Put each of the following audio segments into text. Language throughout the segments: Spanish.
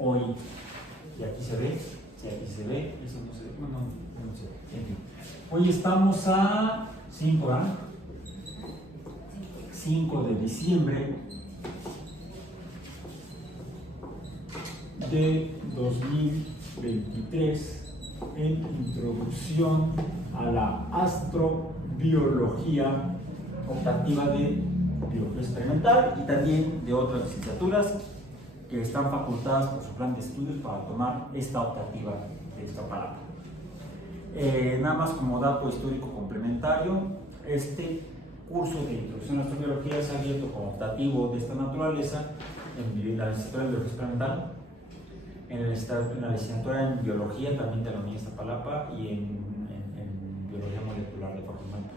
Hoy, y aquí se ve, eso no se ve, no se ve, en fin. Hoy estamos a 5, ¿ah? 5 de diciembre de 2023 en introducción a la astrobiología optativa de biología experimental y también de otras licenciaturas que están facultadas por su plan de estudios para tomar esta optativa de esta palabra. Nada más como dato histórico complementario, este curso de introducción a la astrobiología se ha abierto como optativo de esta naturaleza en la licenciatura en biología experimental, en la licenciatura en biología también de la Universidad de Iztapalapa y en biología molecular de forma humana.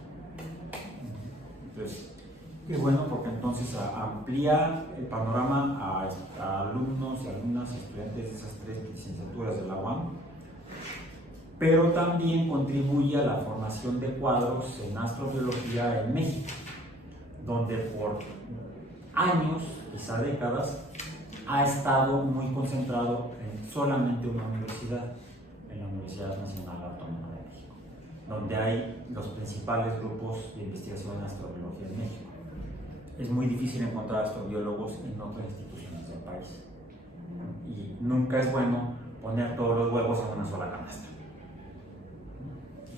Entonces, qué bueno, porque entonces amplía el panorama a alumnos y alumnas, estudiantes de esas 3 licenciaturas de la UAM, pero también contribuye a la formación de cuadros en astrobiología en México, donde por años, quizá décadas, ha estado muy concentrado en solamente una universidad, en la Universidad Nacional Autónoma de México, donde hay los principales grupos de investigación en astrobiología en México. Es muy difícil encontrar astrobiólogos en otras instituciones del país. Y nunca es bueno poner todos los huevos en una sola canasta.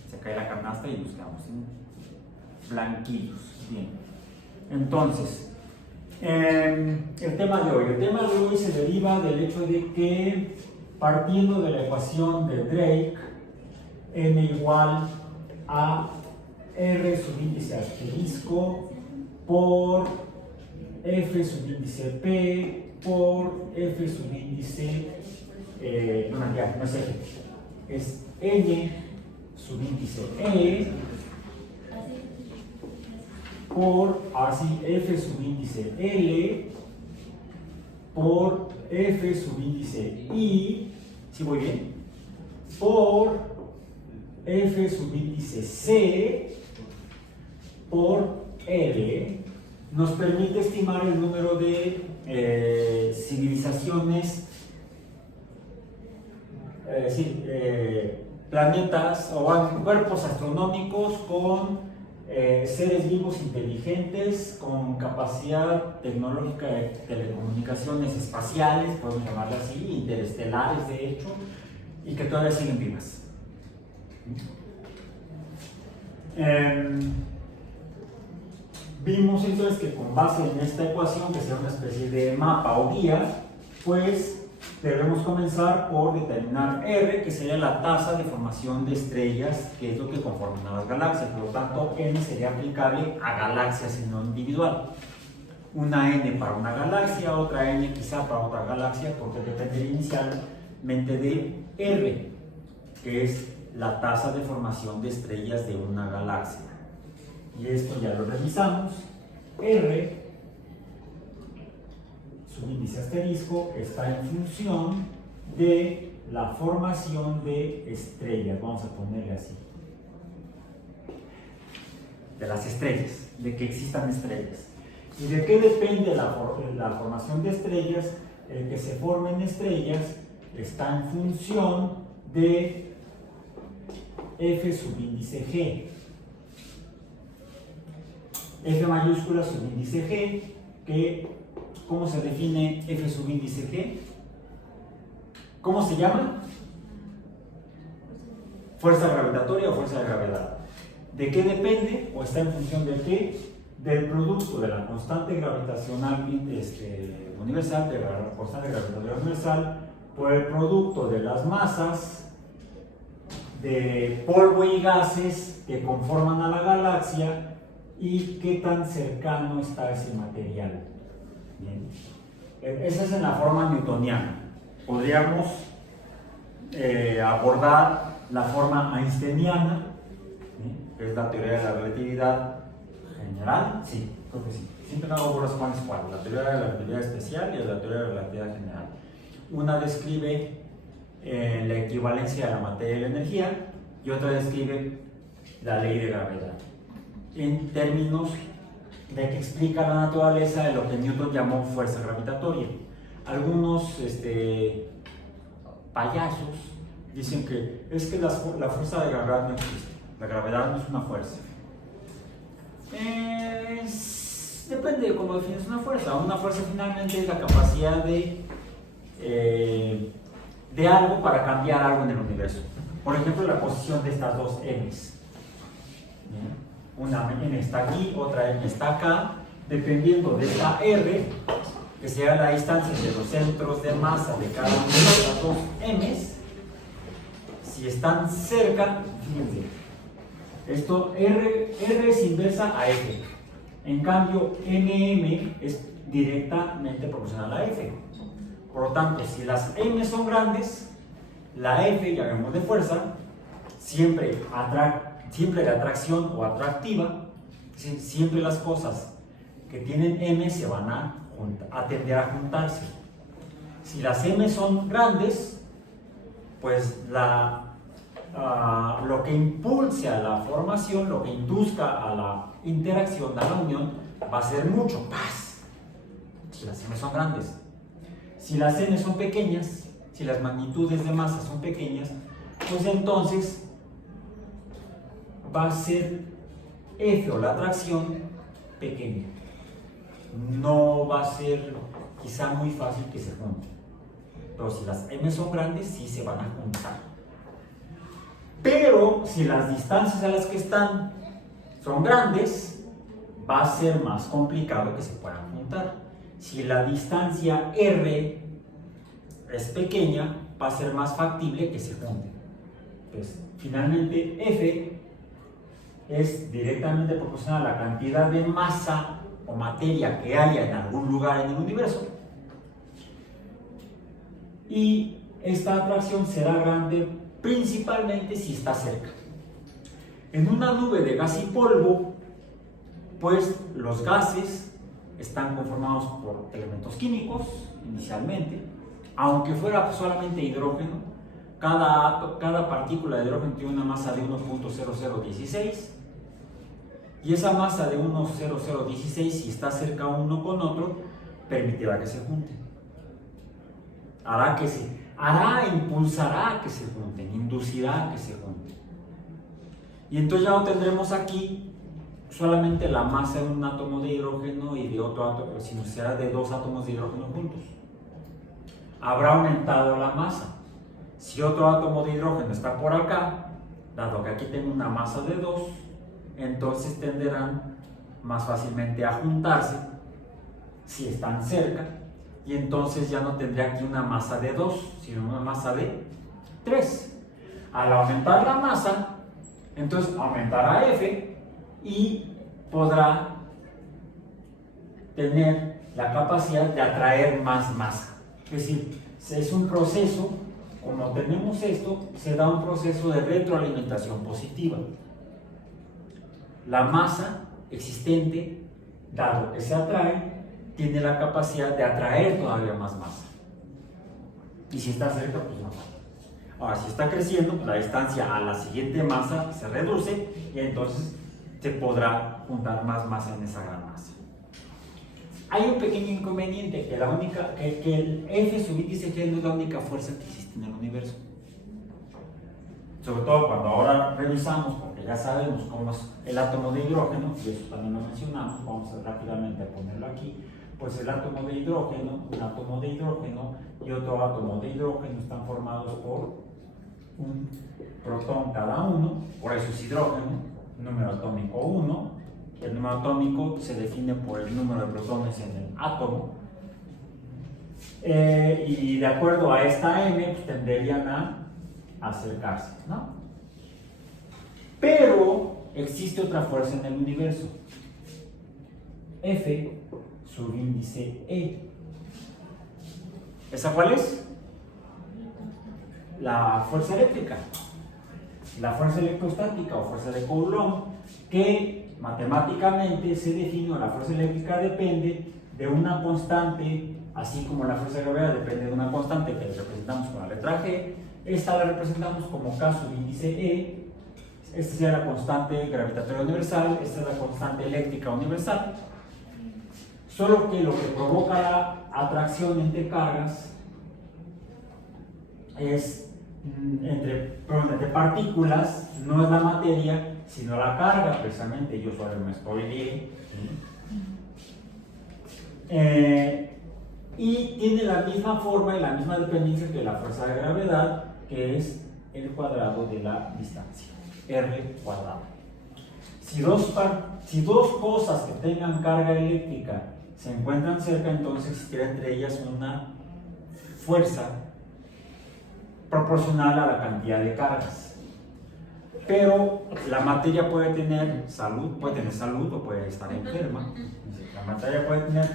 Se cae la canasta y buscamos blanquillos. Bien. Entonces, el tema de hoy se deriva del hecho de que, partiendo de la ecuación de Drake, n igual a r subíndice asterisco por f subíndice p por f subíndice, no es f, es n subíndice e por así f subíndice l por f subíndice i, ¿sí voy bien? Por f subíndice c por L, nos permite estimar el número de civilizaciones, planetas o cuerpos astronómicos con seres vivos inteligentes, con capacidad tecnológica de telecomunicaciones espaciales, podemos llamarlas así, interestelares de hecho, y que todavía siguen vivas. Vimos entonces que con base en esta ecuación, que sea una especie de mapa o guía, pues debemos comenzar por determinar R, que sería la tasa de formación de estrellas, que es lo que conforman a las galaxias. Por lo tanto, N sería aplicable a galaxias en lo individual. Una N para una galaxia, otra N quizá para otra galaxia, porque depende inicialmente de R, que es la tasa de formación de estrellas de una galaxia. Y esto ya lo revisamos. R, subíndice asterisco, está en función de la formación de estrellas. Vamos a ponerle así. De las estrellas, de que existan estrellas. ¿Y de qué depende la formación de estrellas? El que se formen estrellas está en función de F subíndice G. F mayúscula subíndice G, que, ¿cómo se define F subíndice G? ¿Cómo se llama? Fuerza gravitatoria o fuerza de gravedad. ¿De qué depende o está en función de qué? Del producto de la constante gravitacional universal, de la constante gravitatoria universal, por el producto de las masas de polvo y gases que conforman a la galaxia y qué tan cercano está ese material. Bien. Esa es en la forma newtoniana. Podríamos abordar la forma einsteiniana, que es la teoría de la relatividad general. Sí, creo que sí. Siempre no hago cuál es cuál. La teoría de la relatividad especial y la teoría de la relatividad general. Una describe la equivalencia de la materia y la energía y otra describe la ley de gravedad, en términos de que explica la naturaleza de lo que Newton llamó fuerza gravitatoria. Algunos payasos dicen que es que la fuerza de gravedad no existe, la gravedad no es una fuerza. Depende de cómo defines una fuerza. Una fuerza finalmente es la capacidad de algo para cambiar algo en el universo. Por ejemplo, la posición de estas dos M's. Una M está aquí, otra M está acá. Dependiendo de esta R, que sea la distancia entre los centros de masa de cada una de estas dos M's, si están cerca, fíjense, esto R es inversa a F. En cambio, MM es directamente proporcional a F. Por lo tanto, si las M son grandes, la F, llamémosle fuerza, siempre de atracción o atractiva, siempre las cosas que tienen M se van a tender a juntarse. Si las M son grandes, pues lo que impulse a la formación, lo que induzca a la interacción, a la unión, va a ser mucho más. Si las M son grandes. Si las M son pequeñas, si las magnitudes de masa son pequeñas, pues entonces va a ser F o la atracción pequeña. No va a ser quizá muy fácil que se junten. Pero si las M son grandes, sí se van a juntar. Pero si las distancias a las que están son grandes, va a ser más complicado que se puedan juntar. Si la distancia R es pequeña, va a ser más factible que se junten. Entonces, finalmente F es directamente proporcional a la cantidad de masa o materia que haya en algún lugar en el universo. Y esta atracción será grande principalmente si está cerca. En una nube de gas y polvo, pues los gases están conformados por elementos químicos inicialmente, aunque fuera solamente hidrógeno. Cada partícula de hidrógeno tiene una masa de 1.0016 y esa masa de 1.0016, si está cerca uno con otro, permitirá que se junten. Impulsará a que se junten, inducirá a que se junten. Y entonces ya no tendremos aquí solamente la masa de un átomo de hidrógeno y de otro átomo, sino será de dos átomos de hidrógeno juntos. Habrá aumentado la masa. Si otro átomo de hidrógeno está por acá, dado que aquí tengo una masa de 2, entonces tenderán más fácilmente a juntarse si están cerca, y entonces ya no tendré aquí una masa de 2, sino una masa de 3. Al aumentar la masa, entonces aumentará F y podrá tener la capacidad de atraer más masa. Es decir, es un proceso, como tenemos esto, se da un proceso de retroalimentación positiva. La masa existente, dado que se atrae, tiene la capacidad de atraer todavía más masa. Y si está cerca, pues no. Ahora, si está creciendo, pues la distancia a la siguiente masa se reduce y entonces se podrá juntar más masa en esa gran masa. Hay un pequeño inconveniente, que el F sub índice G no es la única fuerza que existe en el universo. Sobre todo cuando ahora revisamos, porque ya sabemos cómo es el átomo de hidrógeno, y eso también lo mencionamos, vamos rápidamente a ponerlo aquí. Pues el átomo de hidrógeno, un átomo de hidrógeno y otro átomo de hidrógeno están formados por un protón cada uno, por eso es hidrógeno, número atómico 1. El número atómico se define por el número de protones en el átomo, y de acuerdo a esta M, pues, tenderían a acercarse, ¿no? Pero existe otra fuerza en el universo, F subíndice E. ¿Esa cuál es? La fuerza eléctrica, la fuerza electrostática o fuerza de Coulomb, que matemáticamente se define, o la fuerza eléctrica depende de una constante, así como la fuerza de gravedad depende de una constante que representamos con la letra G. Esta la representamos como K subíndice E. Esta sería la constante gravitatoria universal, esta es la constante eléctrica universal. Solo que lo que provoca la atracción entre cargas es entre partículas, no es la materia, sino la carga, precisamente. Yo solo me spoileé. Y tiene la misma forma y la misma dependencia que la fuerza de gravedad, que es el cuadrado de la distancia, R cuadrado. Si dos cosas que tengan carga eléctrica se encuentran cerca, entonces existirá entre ellas una fuerza proporcional a la cantidad de cargas. Pero la materia puede tener salud o puede estar enferma. La materia puede tener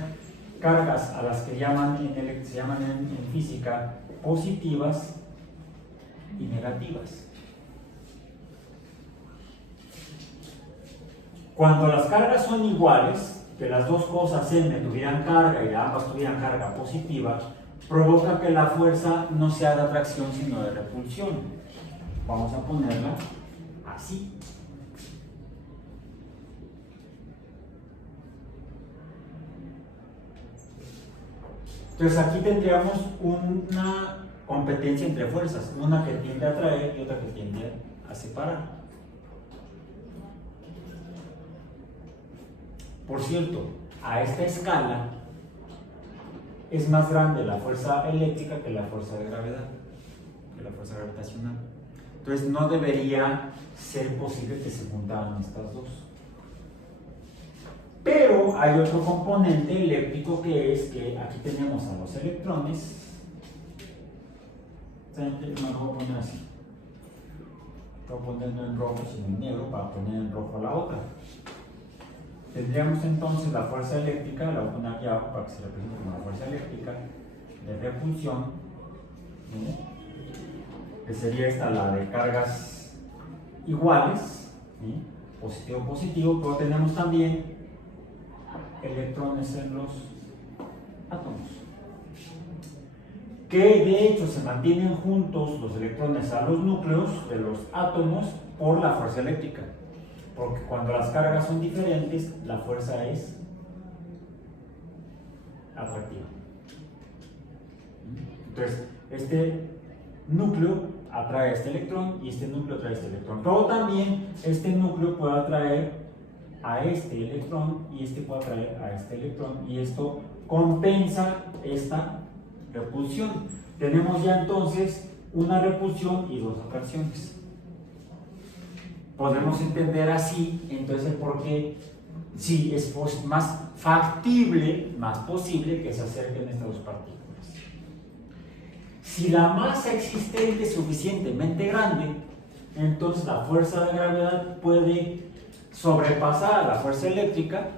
cargas a las que se llaman en física positivas y negativas. Cuando las cargas son iguales, que las dos cosas M tuvieran carga y ambas tuvieran carga positiva, provoca que la fuerza no sea de atracción sino de repulsión. Vamos a ponerla así. Entonces aquí tendríamos una competencia entre fuerzas, una que tiende a atraer y otra que tiende a separar. Por cierto, a esta escala es más grande la fuerza eléctrica que la fuerza de gravedad, que la fuerza gravitacional. Entonces no debería ser posible que se juntaran estas dos. Pero hay otro componente eléctrico, que es que aquí tenemos a los electrones. Me lo voy a poner así. Voy a ponerlo en rojo sino en negro para poner en rojo la otra. Tendríamos entonces la fuerza eléctrica, la voy a poner aquí abajo para que se represente como la fuerza eléctrica de repulsión, ¿sí? Que sería esta, la de cargas iguales, ¿sí? Positivo, pero tenemos también electrones en los átomos, que de hecho se mantienen juntos los electrones a los núcleos de los átomos por la fuerza eléctrica. Porque cuando las cargas son diferentes, la fuerza es atractiva. Entonces, este núcleo atrae a este electrón y este núcleo atrae a este electrón. Pero también este núcleo puede atraer a este electrón y este puede atraer a este electrón, y esto compensa esta repulsión. Tenemos ya entonces una repulsión y dos atracciones. Podemos entender así entonces el por qué sí es más factible, más posible que se acerquen estas dos partículas. Si la masa existente es suficientemente grande, entonces la fuerza de gravedad puede sobrepasar a la fuerza eléctrica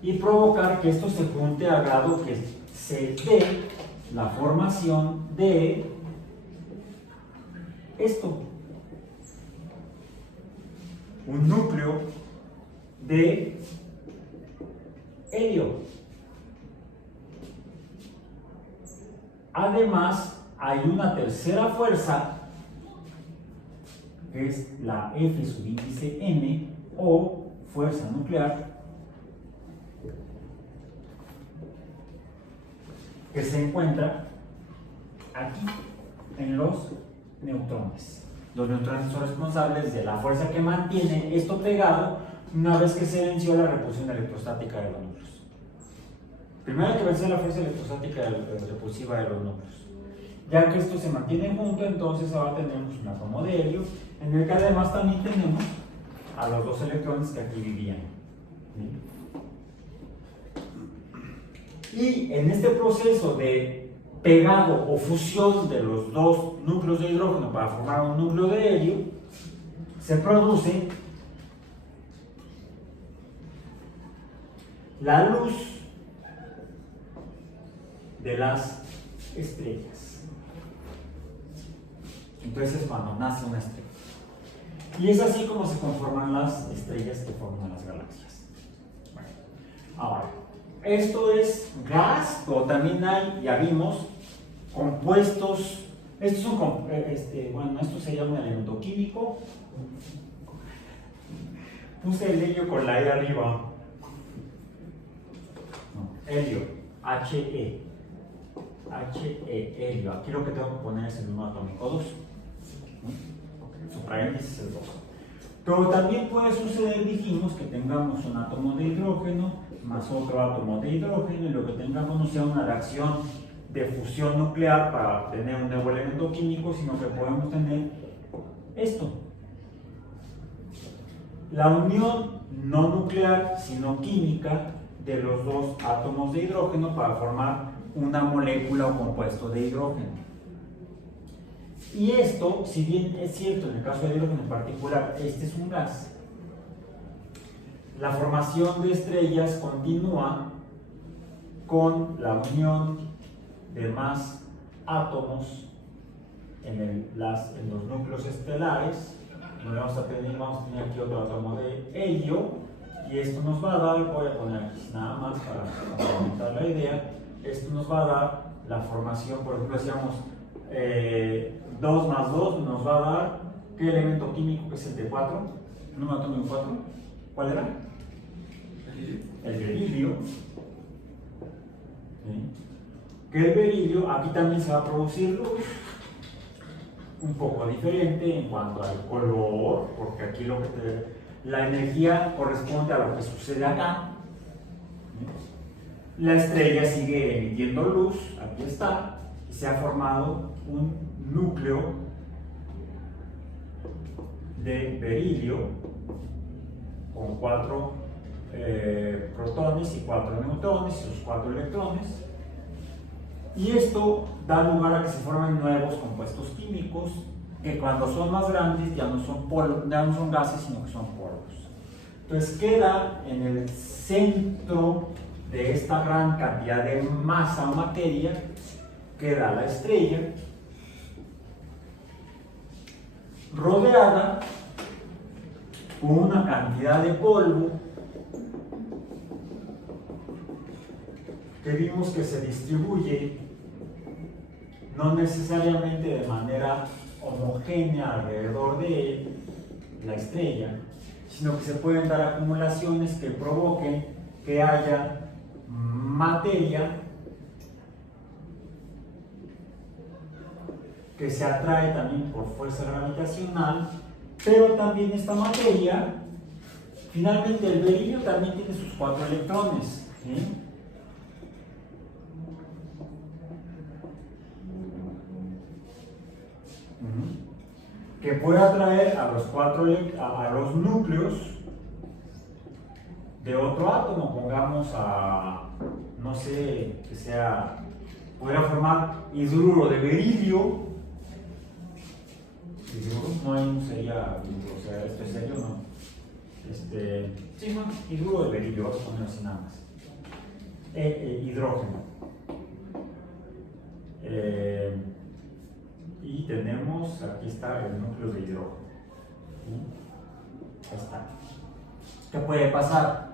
y provocar que esto se junte a grado que se dé la formación de esto. Un núcleo de helio. Además, hay una tercera fuerza, que es la F subíndice N, o fuerza nuclear, que se encuentra aquí en los neutrones. Los neutrones son responsables de la fuerza que mantiene esto pegado una vez que se venció la repulsión electrostática de los núcleos. Primero hay que vencer la fuerza electrostática repulsiva de los núcleos. Ya que esto se mantiene junto, entonces ahora tenemos un átomo de helio, en el que además también tenemos a los dos electrones que aquí vivían. Y en este proceso de pegado o fusión de los dos núcleos de hidrógeno para formar un núcleo de helio, se produce la luz de las estrellas. Entonces es cuando nace una estrella. Y es así como se conforman las estrellas que forman las galaxias. Bueno, ahora, esto es gas, pero también hay, ya vimos, compuestos. Estos son, bueno, esto sería un elemento químico. Puse el helio con la E arriba. No, helio, He. helio. Aquí lo que tengo que poner es el número atómico 2. Supraíndice es el 2. Pero también puede suceder, dijimos, que tengamos un átomo de hidrógeno más otro átomo de hidrógeno y lo que tengamos no sea una reacción de fusión nuclear para obtener un nuevo elemento químico, sino que podemos tener esto. La unión no nuclear, sino química de los dos átomos de hidrógeno para formar una molécula o compuesto de hidrógeno. Y esto, si bien es cierto en el caso del hidrógeno en particular, este es un gas, la formación de estrellas continúa con la unión de más átomos en los núcleos estelares. Vamos a tener aquí otro átomo de helio y esto nos va a dar, voy a poner aquí nada más para aumentar la idea, esto nos va a dar la formación, por ejemplo, decíamos 2 más 2 nos va a dar, ¿qué elemento químico que es el de 4? Número atómico 4, ¿cuál era? El berilio. ¿Sí? Que el berilio, aquí también se va a producir luz, un poco diferente en cuanto al color, porque aquí la energía corresponde a lo que sucede acá. La estrella sigue emitiendo luz, aquí está, y se ha formado un núcleo de berilio con 4 protones y 4 neutrones y sus 4 electrones. Y esto da lugar a que se formen nuevos compuestos químicos que cuando son más grandes ya no son gases, sino que son polvos. Entonces queda en el centro de esta gran cantidad de masa o materia, queda la estrella rodeada con una cantidad de polvo que vimos que se distribuye no necesariamente de manera homogénea alrededor de la estrella, sino que se pueden dar acumulaciones que provoquen que haya materia que se atrae también por fuerza gravitacional, pero también esta materia, finalmente el berilio también tiene sus 4 electrones, ¿sí? Que puede atraer a los núcleos de otro átomo, pongamos no sé, que sea, podría formar hidruro de berilio. No sería, o sea, esto es serio, ¿no? Sí, no, hidruro de berilio, vamos a ponerlo así nada más. Hidrógeno. Y tenemos, aquí está el núcleo de hidrógeno. ¿Sí? Ahí está. ¿Qué puede pasar?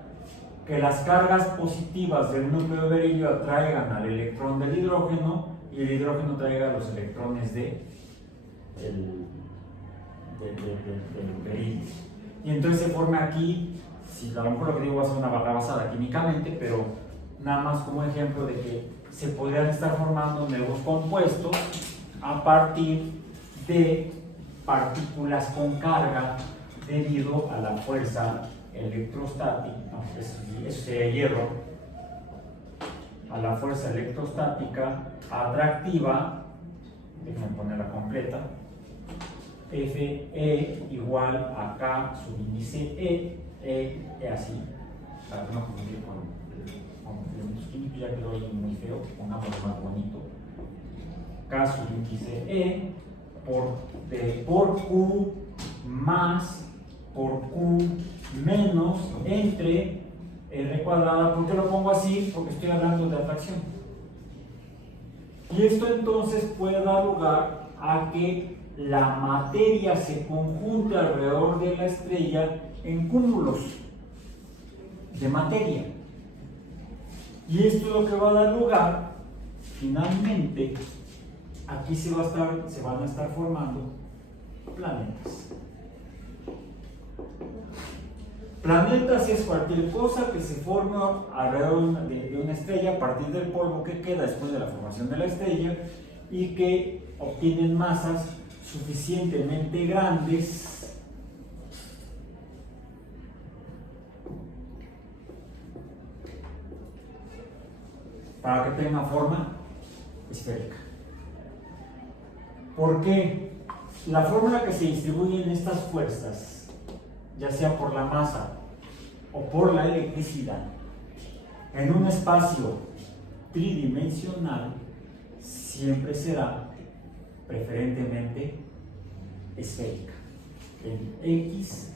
Que las cargas positivas del núcleo de berilio atraigan al electrón del hidrógeno y el hidrógeno traiga los electrones del berilio. Y entonces se forma aquí, si a lo mejor lo que digo va a ser una barra basada químicamente, pero nada más como ejemplo de que se podrían estar formando nuevos compuestos a partir de partículas con carga debido a la fuerza electrostática, eso sería hierro, a la fuerza electrostática atractiva, déjenme ponerla completa, Fe igual a K subíndice así, para no confundir con elementos químicos, ya quedó ahí muy feo, pongámoslo más bonito. K subíndice por Q más por Q menos entre R cuadrada. ¿Por qué lo pongo así? Porque estoy hablando de atracción. Y esto entonces puede dar lugar a que la materia se conjunte alrededor de la estrella en cúmulos de materia. Y esto es lo que va a dar lugar, finalmente, aquí se van a estar formando planetas. Planetas es cualquier cosa que se forma alrededor de una estrella a partir del polvo que queda después de la formación de la estrella y que obtienen masas suficientemente grandes para que tenga forma esférica. ¿Por qué? La forma en la que se distribuyen estas fuerzas, ya sea por la masa o por la electricidad, en un espacio tridimensional, siempre será preferentemente esférica, en X,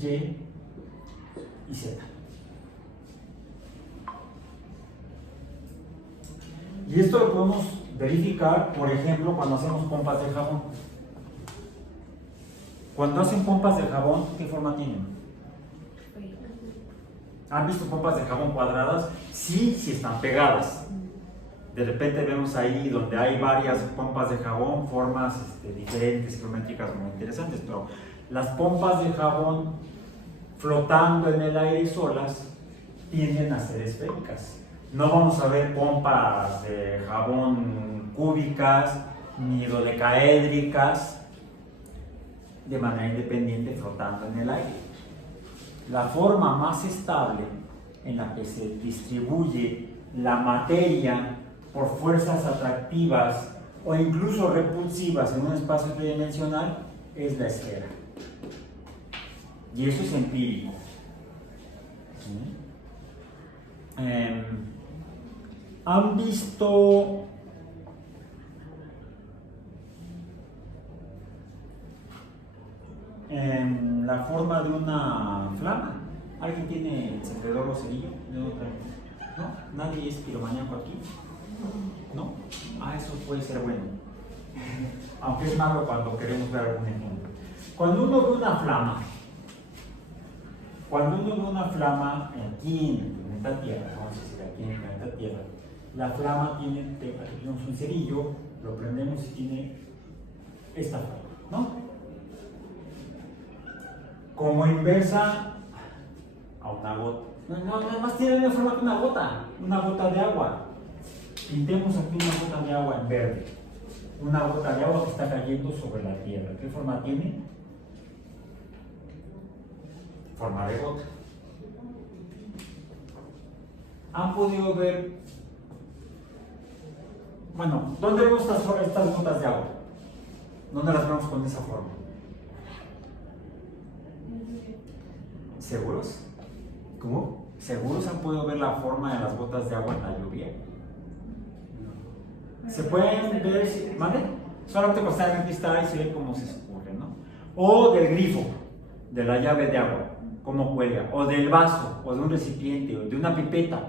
Y y Z. Y esto lo podemos verificar, por ejemplo, cuando hacemos pompas de jabón. Cuando hacen pompas de jabón, ¿qué forma tienen? ¿Han visto pompas de jabón cuadradas? Sí, sí están pegadas. De repente vemos ahí donde hay varias pompas de jabón, formas diferentes, geométricas muy interesantes, pero las pompas de jabón flotando en el aire solas tienden a ser esféricas. No vamos a ver pompas de jabón cúbicas ni dodecaédricas de manera independiente flotando en el aire. La forma más estable en la que se distribuye la materia por fuerzas atractivas o incluso repulsivas en un espacio tridimensional es la esfera. Y eso es empírico. ¿Han visto la forma de una flama? ¿Alguien tiene encendedor o cerillo? ¿No? ¿Nadie es piromaníaco aquí? ¿No? Eso puede ser bueno. Aunque es malo cuando queremos ver algún ejemplo. Cuando uno ve una flama aquí en el planeta Tierra, vamos a decir aquí en el planeta Tierra, la flama tiene, aquí tenemos un cerillo, lo prendemos y tiene esta forma, ¿no? Como inversa a una gota. No, nada más tiene una forma de una gota de agua. Pintemos aquí una gota de agua en verde. Una gota de agua que está cayendo sobre la tierra. ¿Qué forma tiene? Forma de gota. ¿Han podido ver? Bueno, ¿dónde vemos estas gotas de agua? ¿Dónde las vemos con esa forma? ¿Seguros? ¿Cómo? ¿Seguros han podido ver la forma de las gotas de agua en la lluvia? Se pueden ver, ¿vale? Solamente constantemente está ahí y se ve cómo se escurre, ¿no? O del grifo, de la llave de agua, cómo cuelga, o del vaso, o de un recipiente, o de una pipeta,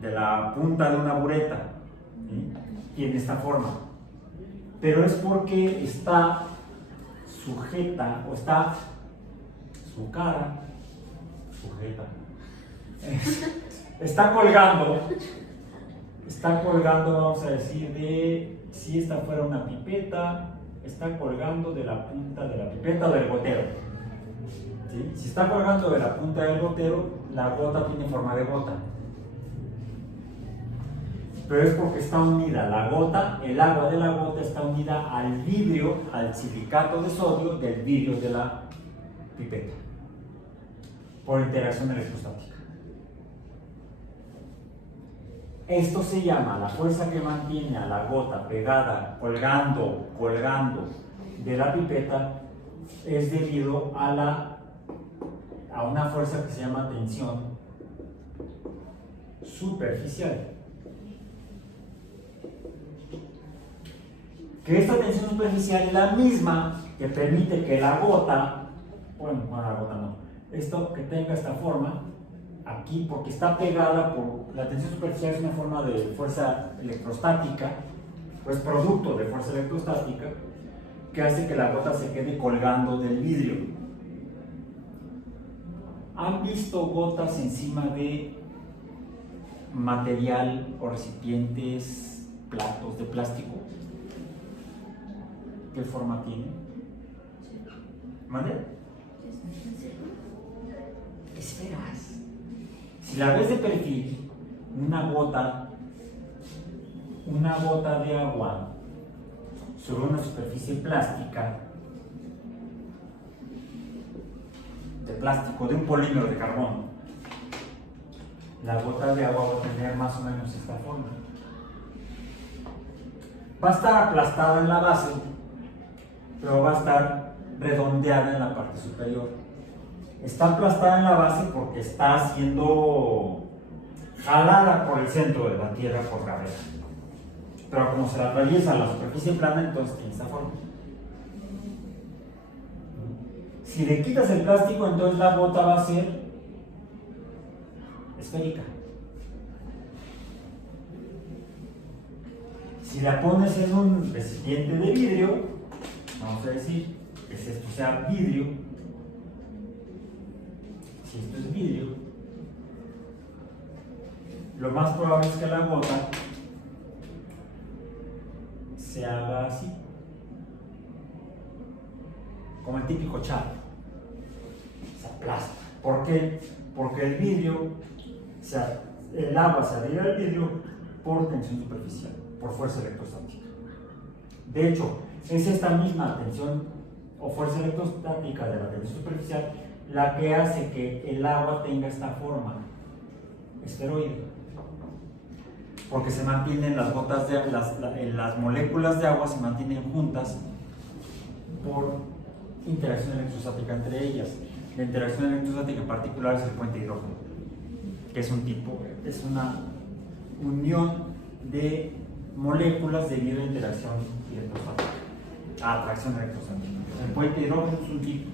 de la punta de una bureta, ¿sí? Tiene esta forma. Pero es porque está sujeta, o está su cara sujeta. Está colgando, vamos a decir, de, si esta fuera una pipeta, está colgando de la punta de la pipeta o del gotero. ¿Sí? Si está colgando de la punta del gotero, la gota tiene forma de gota. Pero es porque está unida la gota, el agua de la gota está unida al vidrio, al silicato de sodio del vidrio de la pipeta, por interacción electrostática. Esto se llama, la fuerza que mantiene a la gota pegada, colgando de la pipeta, es debido a una fuerza que se llama tensión superficial. Que esta tensión superficial es la misma que permite que la gota, esto que tenga esta forma, aquí, porque está pegada por, la tensión superficial es una forma de fuerza electrostática, pues producto de fuerza electrostática, que hace que la gota se quede colgando del vidrio. ¿Han visto gotas encima de material o recipientes, platos de plástico? ¿Qué forma tiene? ¿Vale? esferas. Si la ves de perfil, una gota de agua sobre una superficie plástica, de plástico, de un polímero de carbón, la gota de agua va a tener más o menos esta forma. Va a estar aplastada en la base, pero va a estar redondeada en la parte superior. Está aplastada en la base porque está siendo jalada por el centro de la Tierra por gravedad. Pero como se la atraviesa la superficie plana, entonces tiene esta forma. Si le quitas el plástico, entonces la gota va a ser esférica. Si la pones en un recipiente de vidrio, vamos a decir que si esto sea vidrio, si esto es vidrio, lo más probable es que la gota se haga así, como el típico chapo, se aplasta. ¿Por qué? Porque el vidrio, el agua se adhiere al vidrio por tensión superficial, por fuerza electrostática. De hecho, es esta misma tensión o fuerza electrostática de la tensión superficial la que hace que el agua tenga esta forma esferoide, porque se mantienen las gotas de las moléculas de agua se mantienen juntas por interacción electrostática entre ellas. La interacción electrostática en particular es el puente de hidrógeno, que es una unión de moléculas debido a interacción electrostática, a atracción electrostática. El puente de hidrógeno es un tipo.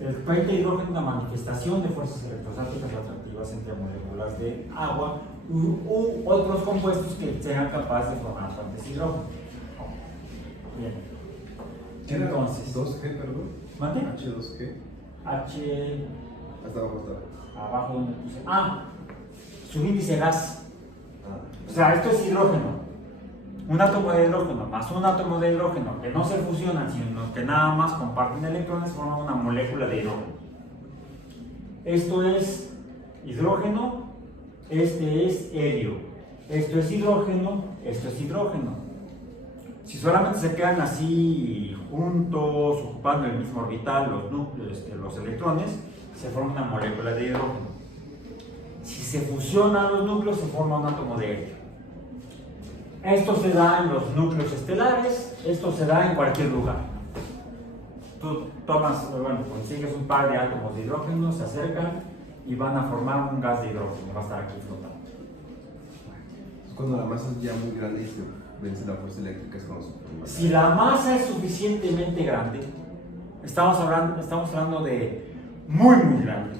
El puente de hidrógeno es una manifestación de fuerzas electrostáticas atractivas entre moléculas de agua u otros compuestos que sean capaces de formar puentes de hidrógeno. Bien. Entonces, ¿2G, perdón? ¿mande? ¿H2G? H. Hasta abajo está. Abajo donde puse. Su índice gas. O sea, esto es hidrógeno. Un átomo de hidrógeno más un átomo de hidrógeno que no se fusionan, sino que nada más comparten electrones, forman una molécula de hidrógeno. Esto es hidrógeno, este es helio. Esto es hidrógeno, esto es hidrógeno. Si solamente se quedan así juntos, ocupando el mismo orbital, los núcleos, los electrones, se forma una molécula de hidrógeno. Si se fusionan los núcleos, se forma un átomo de helio. Esto se da en los núcleos estelares, esto se da en cualquier lugar. Tú consigues un par de átomos de hidrógeno, se acercan y van a formar un gas de hidrógeno, va a estar aquí flotando. Cuando la masa es ya muy grande y se vence la fuerza eléctrica, es cuando se... Si la masa es suficientemente grande, estamos hablando de muy grande,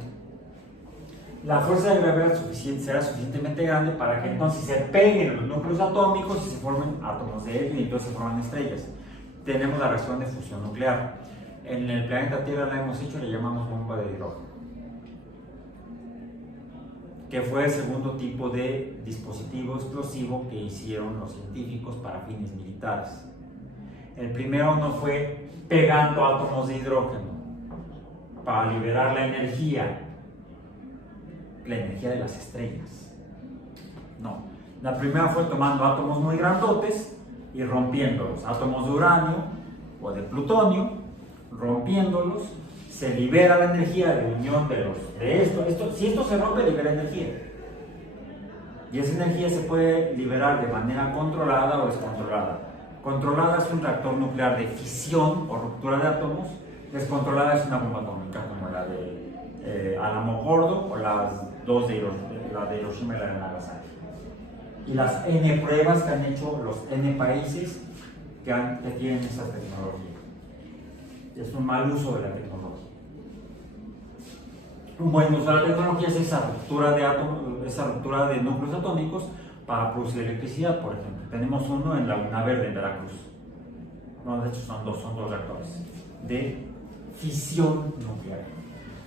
la fuerza de gravedad será suficientemente grande para que entonces se peguen los núcleos atómicos y se formen átomos de helio y entonces se forman estrellas. Tenemos la reacción de fusión nuclear. En el planeta Tierra la hemos hecho, le llamamos bomba de hidrógeno, que fue el segundo tipo de dispositivo explosivo que hicieron los científicos para fines militares. El primero no fue pegando átomos de hidrógeno para liberar la energía de las estrellas. No, la primera fue tomando átomos muy grandotes y rompiéndolos, átomos de uranio o de plutonio, rompiéndolos, se libera la energía de unión de esto. Si esto se rompe, libera energía. Y esa energía se puede liberar de manera controlada o descontrolada. Controlada es un reactor nuclear de fisión o ruptura de átomos, descontrolada es una bomba atómica como la de Álamo Gordo o las dos de la de Hiroshima y la de Nagasaki. Y las N pruebas que han hecho los N países que tienen esa tecnología. Es un mal uso de la tecnología. Un buen uso de la tecnología es esa ruptura de núcleos atómicos para producir electricidad, por ejemplo. Tenemos uno en Laguna Verde, en Veracruz. No, de hecho son dos reactores de fisión nuclear.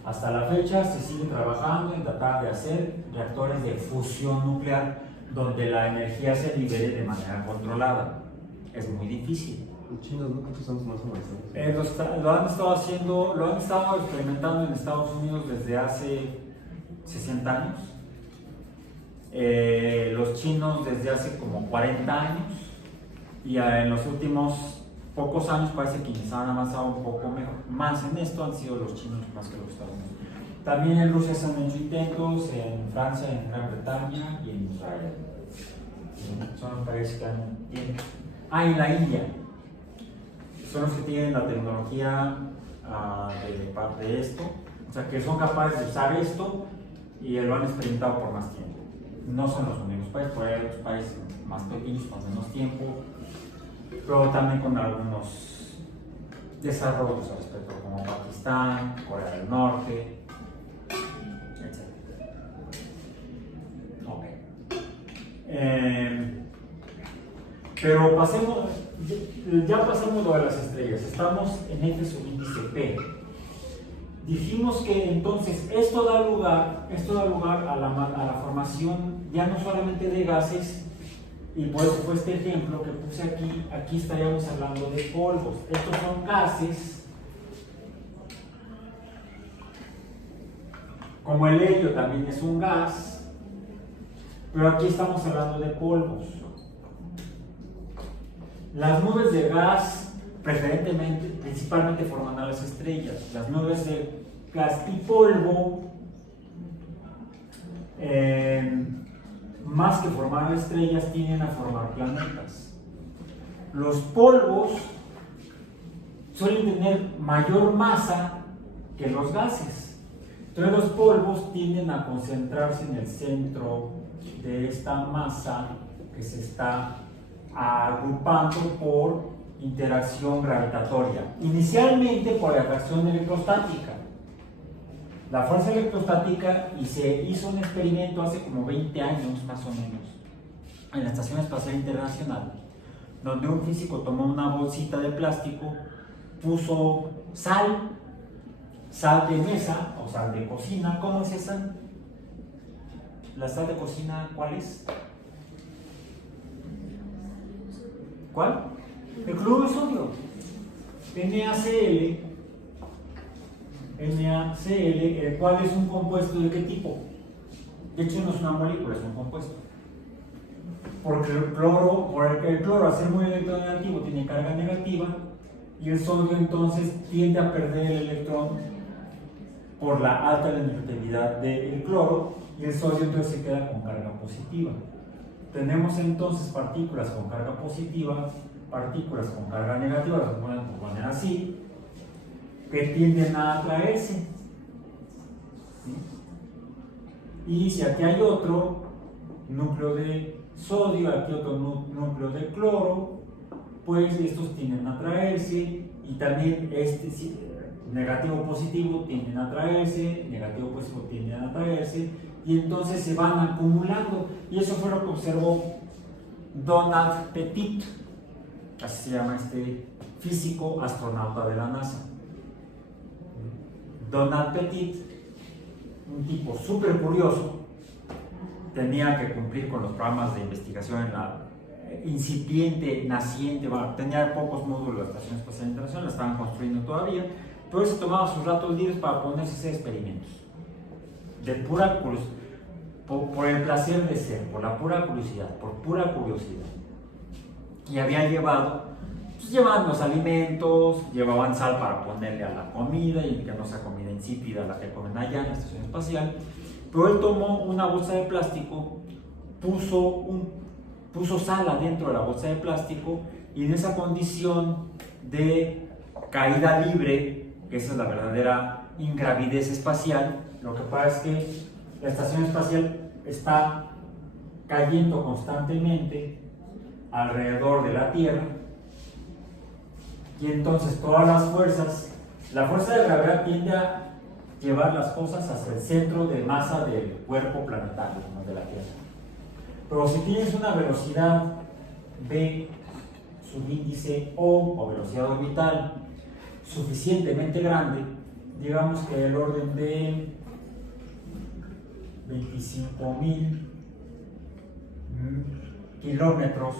Hasta la fecha se sigue trabajando en tratar de hacer reactores de fusión nuclear donde la energía se libere de manera controlada. Es muy difícil. Los chinos, ¿no? ¿Cuántos años más avanzados? Lo han estado experimentando en Estados Unidos desde hace 60 años. Los chinos desde hace como 40 años. Y en los últimos pocos años parece que quienes han avanzado un poco más en esto han sido los chinos más que los Estados Unidos. También en Rusia se han hecho intentos, en Francia, en Gran Bretaña y en Israel. Son los países que han... y en la India. Son los que tienen la tecnología de esto, o sea que son capaces de usar esto y lo han experimentado por más tiempo. No son los únicos países, por ahí hay otros países más pequeños con menos tiempo, pero también con algunos desarrollos al respecto, como Pakistán, Corea del Norte, etc. Pero ya pasamos lo de las estrellas, estamos en este subíndice P. Dijimos que entonces esto da lugar a la formación ya no solamente de gases, y por eso fue este ejemplo que puse aquí estaríamos hablando de polvos. Estos son gases, como el helio también es un gas, pero aquí estamos hablando de polvos. Las nubes de gas principalmente forman a las estrellas. Las nubes de gas y polvo, más que formar estrellas, tienden a formar planetas. Los polvos suelen tener mayor masa que los gases. Entonces los polvos tienden a concentrarse en el centro de esta masa que se está agrupando por interacción gravitatoria, inicialmente por la atracción electrostática. La fuerza electrostática, y se hizo un experimento hace como 20 años más o menos en la Estación Espacial Internacional, donde un físico tomó una bolsita de plástico, puso sal de mesa o sal de cocina. ¿Cómo es esa? ¿La sal de cocina cuál es? ¿Cuál? El cloruro de sodio, NaCl, el cual es un compuesto ¿de qué tipo? De hecho no es una molécula, es un compuesto. Porque el cloro al ser muy electronegativo tiene carga negativa, y el sodio entonces tiende a perder el electrón por la alta negatividad del cloro, y el sodio entonces se queda con carga positiva. Tenemos entonces partículas con carga positiva, partículas con carga negativa, las podemos poner así, que tienden a atraerse. ¿Sí? Y si aquí hay otro núcleo de sodio, aquí otro núcleo de cloro, pues estos tienden a atraerse, y también negativo positivo tienden a atraerse, negativo positivo tienden a atraerse, y entonces se van acumulando. Y eso fue lo que observó Donald Pettit, así se llama este físico astronauta de la NASA. Donald Pettit, un tipo súper curioso, tenía que cumplir con los programas de investigación en la incipiente, naciente, tenía pocos módulos de la Estación Espacial Internacional, la estaban construyendo todavía, pero se tomaba sus ratos libres para ponerse a hacer experimentos de pura curiosidad, por el placer de ser, por la pura curiosidad, y había llevaban los alimentos, llevaban sal para ponerle a la comida, y que no sea comida insípida la que comen allá en la estación espacial. Pero él tomó una bolsa de plástico, puso sal adentro de la bolsa de plástico, y en esa condición de caída libre, que esa es la verdadera ingravidez espacial, lo que pasa es que la estación espacial está cayendo constantemente alrededor de la Tierra, y entonces todas las fuerzas, la fuerza de gravedad tiende a llevar las cosas hacia el centro de masa del cuerpo planetario, no de la Tierra. Pero si tienes una velocidad v subíndice o velocidad orbital suficientemente grande, digamos que el orden de 25.000 kilómetros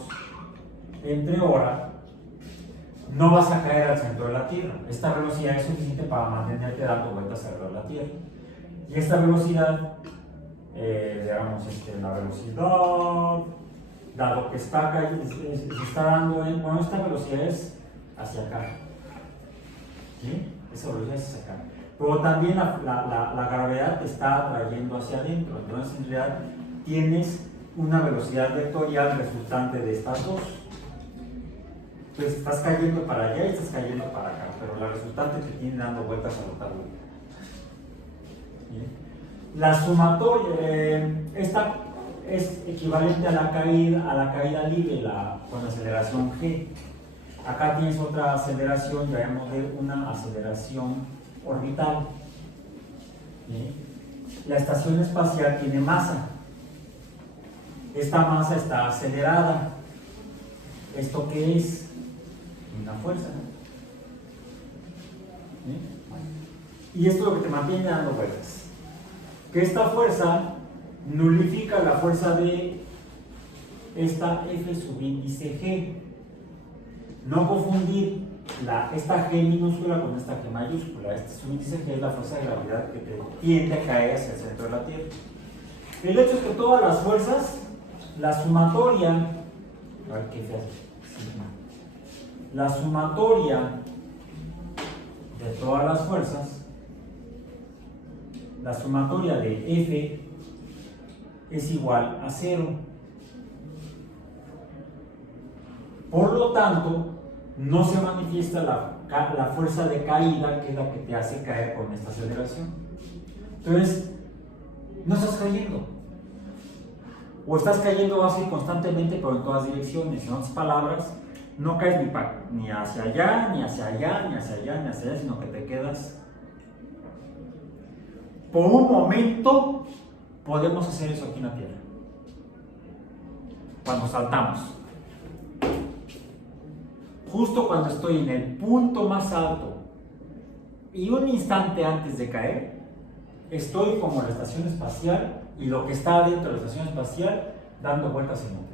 entre hora, no vas a caer al centro de la Tierra. Esta velocidad es suficiente para mantenerte dando vueltas alrededor de la Tierra. Y esta velocidad digamos, la velocidad, dado que está acá, se está dando bueno, esta velocidad es hacia acá, ¿sí? Esa velocidad es hacia acá, pero también la gravedad te está atrayendo hacia adentro, entonces en realidad tienes una velocidad vectorial resultante de estas dos. Entonces estás cayendo para allá y estás cayendo para acá, pero la resultante te tiene dando vueltas a lo largo. La sumatoria, esta es equivalente a la caída libre con aceleración g. Acá tienes otra aceleración, llamémosle una aceleración orbital. ¿Sí? La estación espacial tiene masa. Esta masa está acelerada. ¿Esto qué es? Una fuerza. ¿Sí? Y esto es lo que te mantiene dando vueltas. Que esta fuerza nulifica la fuerza de esta F subíndice G. No confundir esta G minúscula con esta G mayúscula. Este subíndice G es la fuerza de gravedad que te tiende a caer hacia el centro de la Tierra. El hecho es que todas las fuerzas, la sumatoria, a ver qué fue, la sumatoria de todas las fuerzas, la sumatoria de F es igual a 0. Por lo tanto, no se manifiesta la fuerza de caída, que es la que te hace caer con esta aceleración. Entonces, no estás cayendo. O estás cayendo así constantemente, pero en todas direcciones. En otras palabras, no caes ni hacia allá, ni hacia allá, ni hacia allá, ni hacia allá, sino que te quedas. Por un momento podemos hacer eso aquí en la Tierra. Cuando saltamos. Justo cuando estoy en el punto más alto y un instante antes de caer, estoy como la estación espacial y lo que está dentro de la estación espacial dando vueltas en el.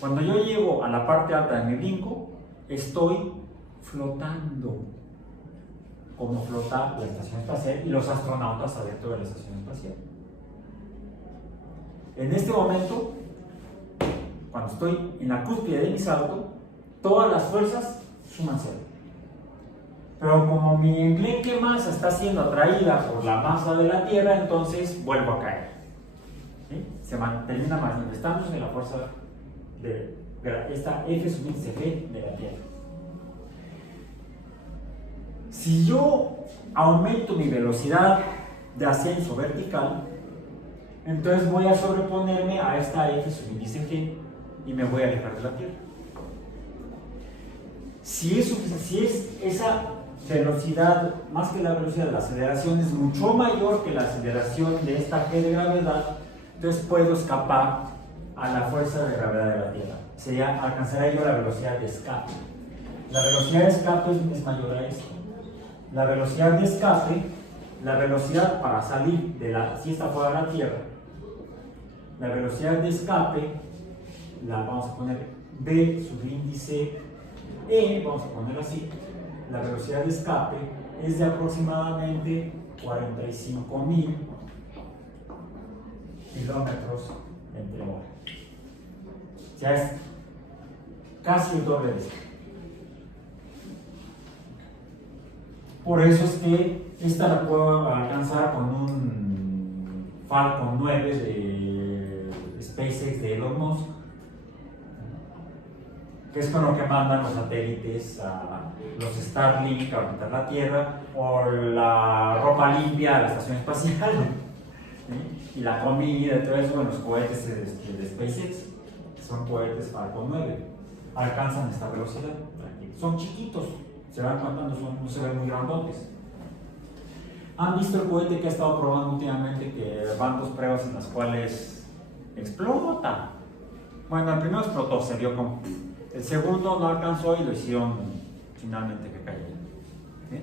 Cuando yo llego a la parte alta de mi brinco, estoy flotando, como flota la estación espacial y los astronautas adentro de la estación espacial. En este momento, cuando estoy en la cúspide de mi salto, todas las fuerzas suman 0. Pero como mi enclenque masa está siendo atraída por la masa de la Tierra, entonces vuelvo a caer. ¿Sí? Se termina manifestándose la fuerza de esta F subíndice G de la Tierra. Si yo aumento mi velocidad de ascenso vertical, entonces voy a sobreponerme a esta F subíndice G y me voy a alejar de la Tierra. Si es esa velocidad, más que la velocidad, la aceleración es mucho mayor que la aceleración de esta G de gravedad, entonces puedo escapar a la fuerza de gravedad de la Tierra. Alcanzaré yo la velocidad de escape. La velocidad de escape es mayor a esto. La velocidad de escape, la velocidad para salir si esta fuera la Tierra, la velocidad de escape, la vamos a poner B subíndice E, vamos a poner así, la velocidad de escape es de aproximadamente 45.000 kilómetros entre hora. Ya es casi el doble de esto. Por eso es que esta la puedo alcanzar con un Falcon 9 de SpaceX de Elon Musk, que es con lo que mandan los satélites, los Starlink a orbitar la Tierra, o la ropa limpia a la estación espacial, ¿sí? Y la comida, todo eso, los cohetes de SpaceX, que son cohetes Falcon 9, alcanzan esta velocidad. Son chiquitos, se van mandando, no se ven muy grandotes. ¿Han visto el cohete que ha estado probando últimamente, que van 2 pruebas en las cuales explota? Bueno, el primero explotó, se vio como. El segundo no alcanzó y lo hicieron finalmente que cayera. ¿Sí?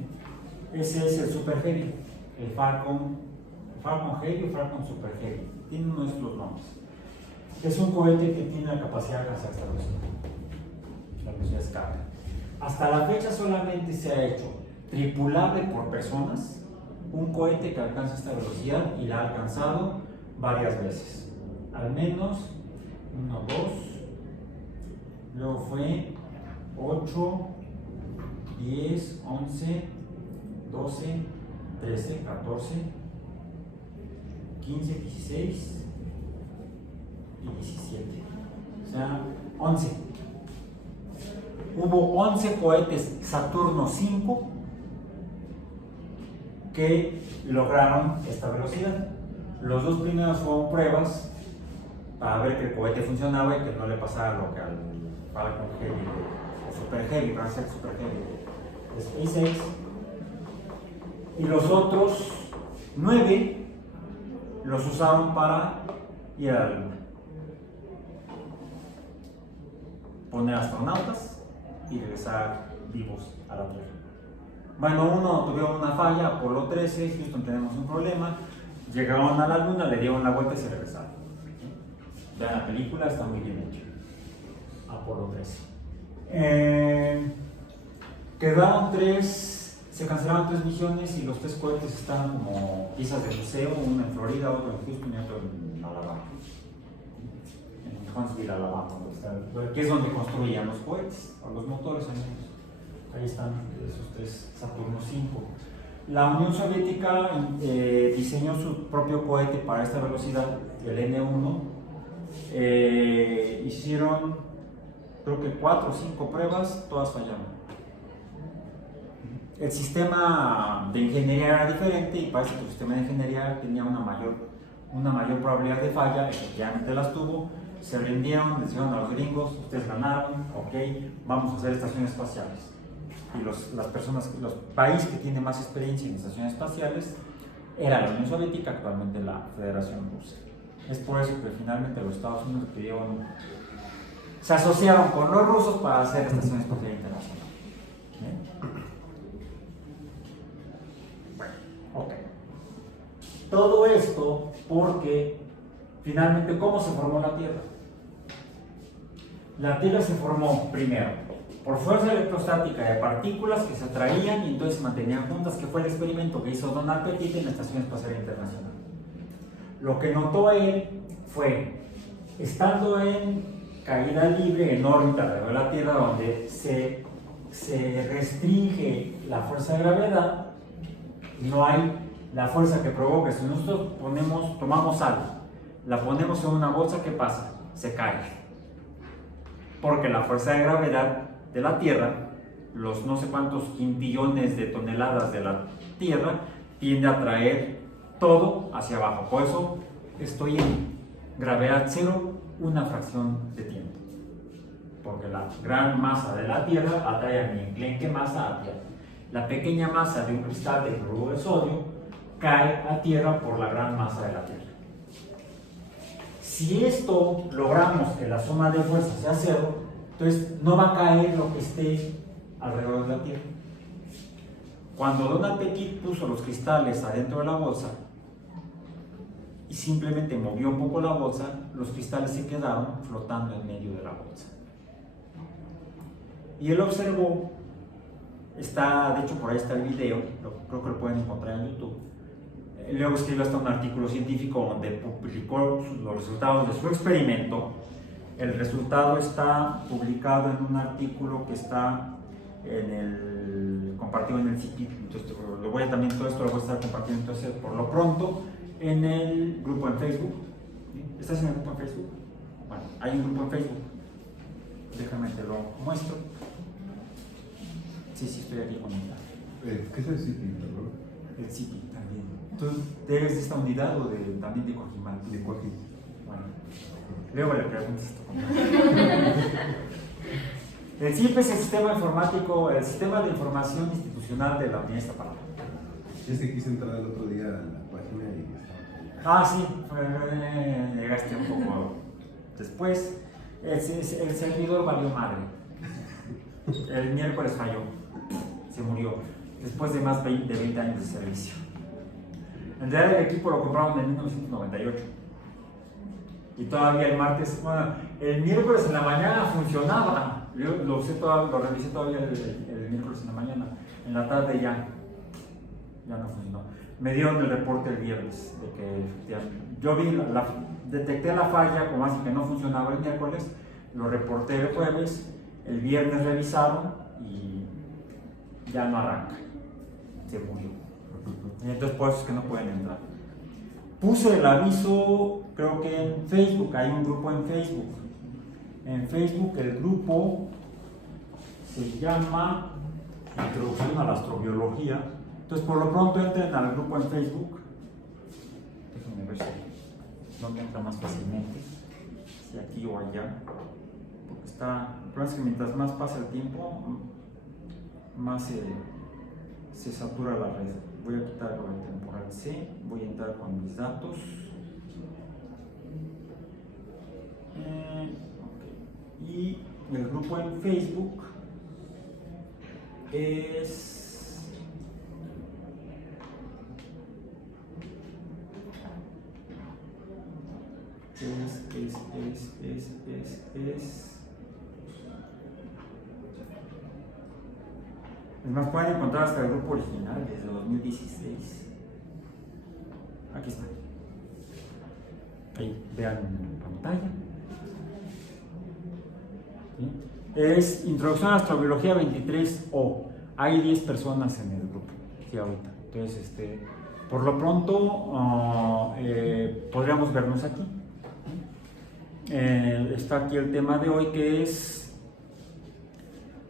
Ese es el Super Heavy, el Falcon Heavy o Falcon Super Heavy. Tiene uno de estos nombres. Es un cohete que tiene la capacidad de alcanzar esta velocidad, la velocidad de escape. Hasta la fecha solamente se ha hecho tripulable por personas un cohete que alcanza esta velocidad, y la ha alcanzado varias veces. Al menos 1, 2, luego fue 8, 10, 11, 12, 13, 14, 15, 16 y 17. O sea, 11. Hubo 11 cohetes Saturno 5 que lograron esta velocidad. Los dos primeros fueron pruebas para ver que el cohete funcionaba y que no le pasara lo que al Falcon Heavy o Super Heavy, para ser Super Heavy de SpaceX. Y los otros 9 los usaron para ir a la Luna, poner astronautas y regresar vivos a la Tierra. Bueno, uno tuvieron una falla, Apolo 13, Houston tenemos un problema, llegaron a la Luna, le dieron la vuelta y se regresaron. Vean la película, está muy bien hecha. Apolo 13. Quedaron 3, se cancelaron 3 misiones y los 3 cohetes están como piezas de museo, uno en Florida, otro en Houston y otro en Alabama. En Huntsville, Alabama, que es donde construían los cohetes, o los motores. Ahí están esos 3 Saturno 5. La Unión Soviética diseñó su propio cohete para esta velocidad, el N-1. Hicieron, creo que 4 o 5 pruebas, todas fallaron. El sistema de ingeniería era diferente y parece que el sistema de ingeniería tenía una mayor probabilidad de falla, efectivamente las tuvo. Se rindieron, les dijeron a los gringos, ustedes ganaron, ok, vamos a hacer estaciones espaciales. Y los países que tienen más experiencia en estaciones espaciales era la Unión Soviética, actualmente la Federación Rusa. Es por eso que finalmente los Estados Unidos se asociaron con los rusos para hacer estación espacial internacional. Bueno, ok. Todo esto porque finalmente, ¿cómo se formó la Tierra? La Tierra se formó primero por fuerza electrostática de partículas que se atraían y entonces se mantenían juntas, que fue el experimento que hizo Donald Pettit en la Estación Espacial Internacional. Lo que notó él fue, estando en caída libre, en órbita alrededor de la Tierra, donde se restringe la fuerza de gravedad, no hay la fuerza que provoca. Si nosotros tomamos algo, la ponemos en una bolsa, ¿qué pasa? Se cae. Porque la fuerza de gravedad de la Tierra, los no sé cuántos quintillones de toneladas de la Tierra, tiende a traer todo hacia abajo. Por eso estoy en gravedad cero una fracción de tiempo. Porque la gran masa de la Tierra atrae a mi enclenque masa a Tierra. La pequeña masa de un cristal de cloruro de sodio cae a Tierra por la gran masa de la Tierra. Si esto logramos que la suma de fuerza sea cero, entonces no va a caer lo que esté alrededor de la Tierra. Cuando Donald Pettit puso los cristales adentro de la bolsa y simplemente movió un poco la bolsa, los cristales se quedaron flotando en medio de la bolsa. Y él observó, de hecho por ahí está el video, creo que lo pueden encontrar en YouTube. Luego escribió hasta un artículo científico donde publicó los resultados de su experimento. El resultado está publicado en un artículo que está compartido en el CIPI. Entonces, todo esto lo voy a estar compartiendo entonces, por lo pronto en el grupo en Facebook. ¿Estás en el grupo en Facebook? Bueno, hay un grupo en Facebook. Déjame te lo muestro. Sí, estoy aquí con unidad. ¿Qué es el CIPI, perdón? El CIPI también. ¿Tú eres de esta unidad o también de Coajimal? De Coajimal. Bueno, luego le preguntas esto. El CIP es el sistema informático, el sistema de información institucional de la Unidad Iztapalapa. Es que quise entrar el otro día a la página y Ah, sí, llegaste un poco después. El servidor valió madre. El miércoles falló, se murió, después de más de 20 años de servicio. En realidad el equipo lo compraron en 1998. Y todavía el martes, bueno, el miércoles en la mañana funcionaba. Yo lo revisé todavía el miércoles en la mañana. En la tarde ya no funcionó. me dieron el reporte el viernes de que efectivamente, yo vi, detecté la falla, como así que no funcionaba el miércoles, lo reporté el jueves, el viernes revisaron y ya no arranca, se murió. Y entonces por eso es que no pueden entrar. Puse el aviso, creo que en Facebook, hay un grupo en Facebook. En Facebook el grupo se llama Introducción a la Astrobiología. Entonces por lo pronto entren al grupo en Facebook. Déjenme ver si no me entra más fácilmente, si aquí o allá. Porque está, el problema es que mientras más pasa el tiempo, más se satura la red. Voy a quitar el temporal C, voy a entrar con mis datos. Okay. Y el grupo en Facebook es es más, pueden encontrar hasta el grupo original desde 2016. Aquí está. Ahí, vean en pantalla. ¿Sí? Es Introducción a la Astrobiología 23O. Hay 10 personas en el grupo, sí, ahorita. Entonces, por lo pronto, podríamos vernos aquí. Está aquí el tema de hoy, que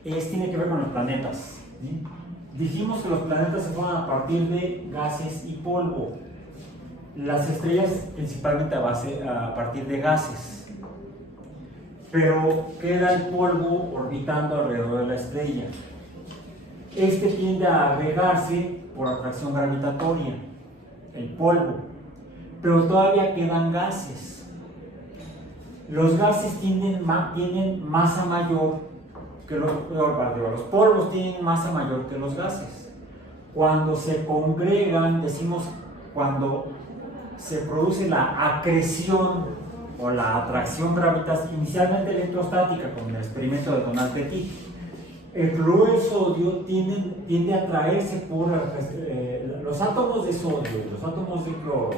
tiene que ver con los planetas. ¿Sí? Dijimos que los planetas se forman a partir de gases y polvo. Las estrellas principalmente a partir de gases. Pero queda el polvo orbitando alrededor de la estrella. Tiende a agregarse por atracción gravitatoria, el polvo. Pero todavía quedan gases. Los gases tienen masa mayor que los polvos tienen masa mayor que los gases. Cuando se congregan, decimos cuando se produce la acreción o la atracción gravitacional, inicialmente electrostática, como en el experimento de Donald Petit, el cloruro de sodio tiende a atraerse por los átomos de sodio y los átomos de cloro,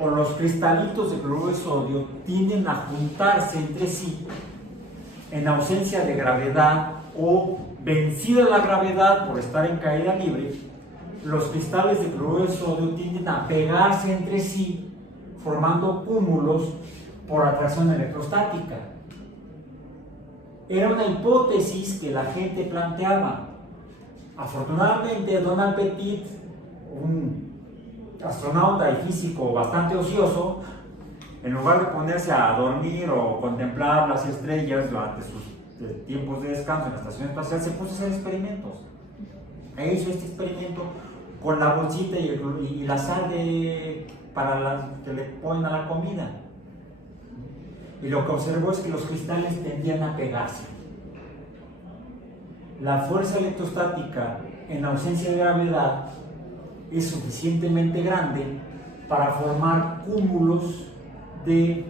o los cristalitos de cloruro de sodio tienden a juntarse entre sí en ausencia de gravedad o vencida la gravedad por estar en caída libre. Los cristales de cloruro de sodio tienden a pegarse entre sí formando cúmulos por atracción electrostática. Era una hipótesis que la gente planteaba. Afortunadamente, Donald Petit, un astronauta y físico bastante ocioso, en lugar de ponerse a dormir o contemplar las estrellas durante sus tiempos de descanso en la estación espacial, se puso a hacer experimentos. E hizo este experimento con la bolsita y la sal que le ponen a la comida. Y lo que observó es que los cristales tendían a pegarse. La fuerza electrostática en ausencia de gravedad es suficientemente grande para formar cúmulos de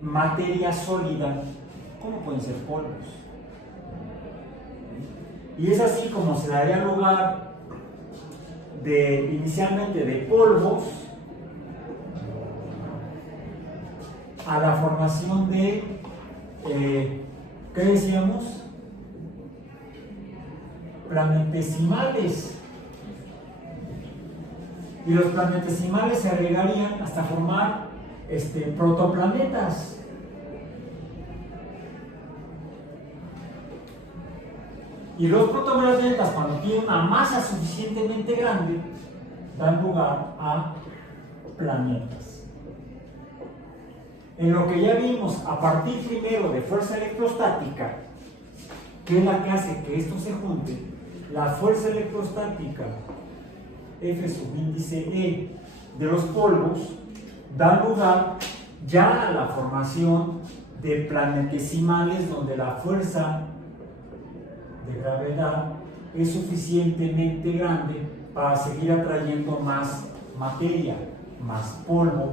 materia sólida, como pueden ser polvos. Y es así como se daría lugar inicialmente de polvos a la formación de, ¿qué decíamos? Planetesimales. Y los planetesimales se agregarían hasta formar protoplanetas. Y los protoplanetas, cuando tienen una masa suficientemente grande, dan lugar a planetas. En lo que ya vimos, a partir primero de fuerza electrostática, que es la que hace que esto se junte, la fuerza electrostática F subíndice E de los polvos da lugar ya a la formación de planetesimales donde la fuerza de gravedad es suficientemente grande para seguir atrayendo más materia, más polvo,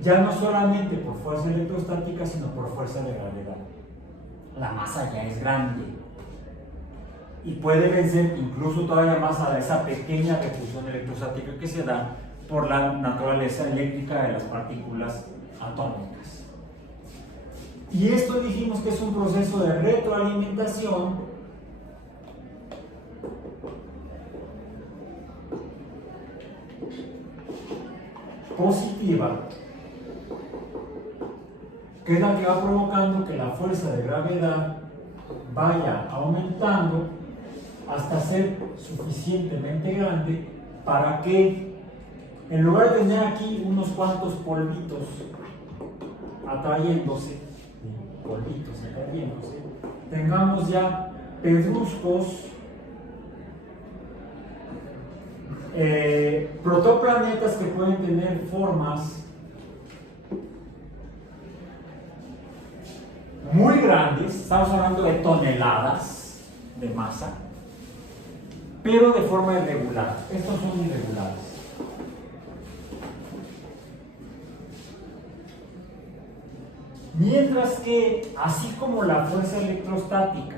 ya no solamente por fuerza electrostática, sino por fuerza de gravedad. La masa ya es grande. y puede vencer incluso todavía más a esa pequeña repulsión electrostática que se da por la naturaleza eléctrica de las partículas atómicas. Y esto dijimos que es un proceso de retroalimentación positiva, que es la que va provocando que la fuerza de gravedad vaya aumentando hasta ser suficientemente grande para que, en lugar de tener aquí unos cuantos polvitos atrayéndose, tengamos ya pedruscos, protoplanetas que pueden tener formas muy grandes, estamos hablando de toneladas de masa, pero de forma irregular. Estos son irregulares. Mientras que, así como la fuerza electrostática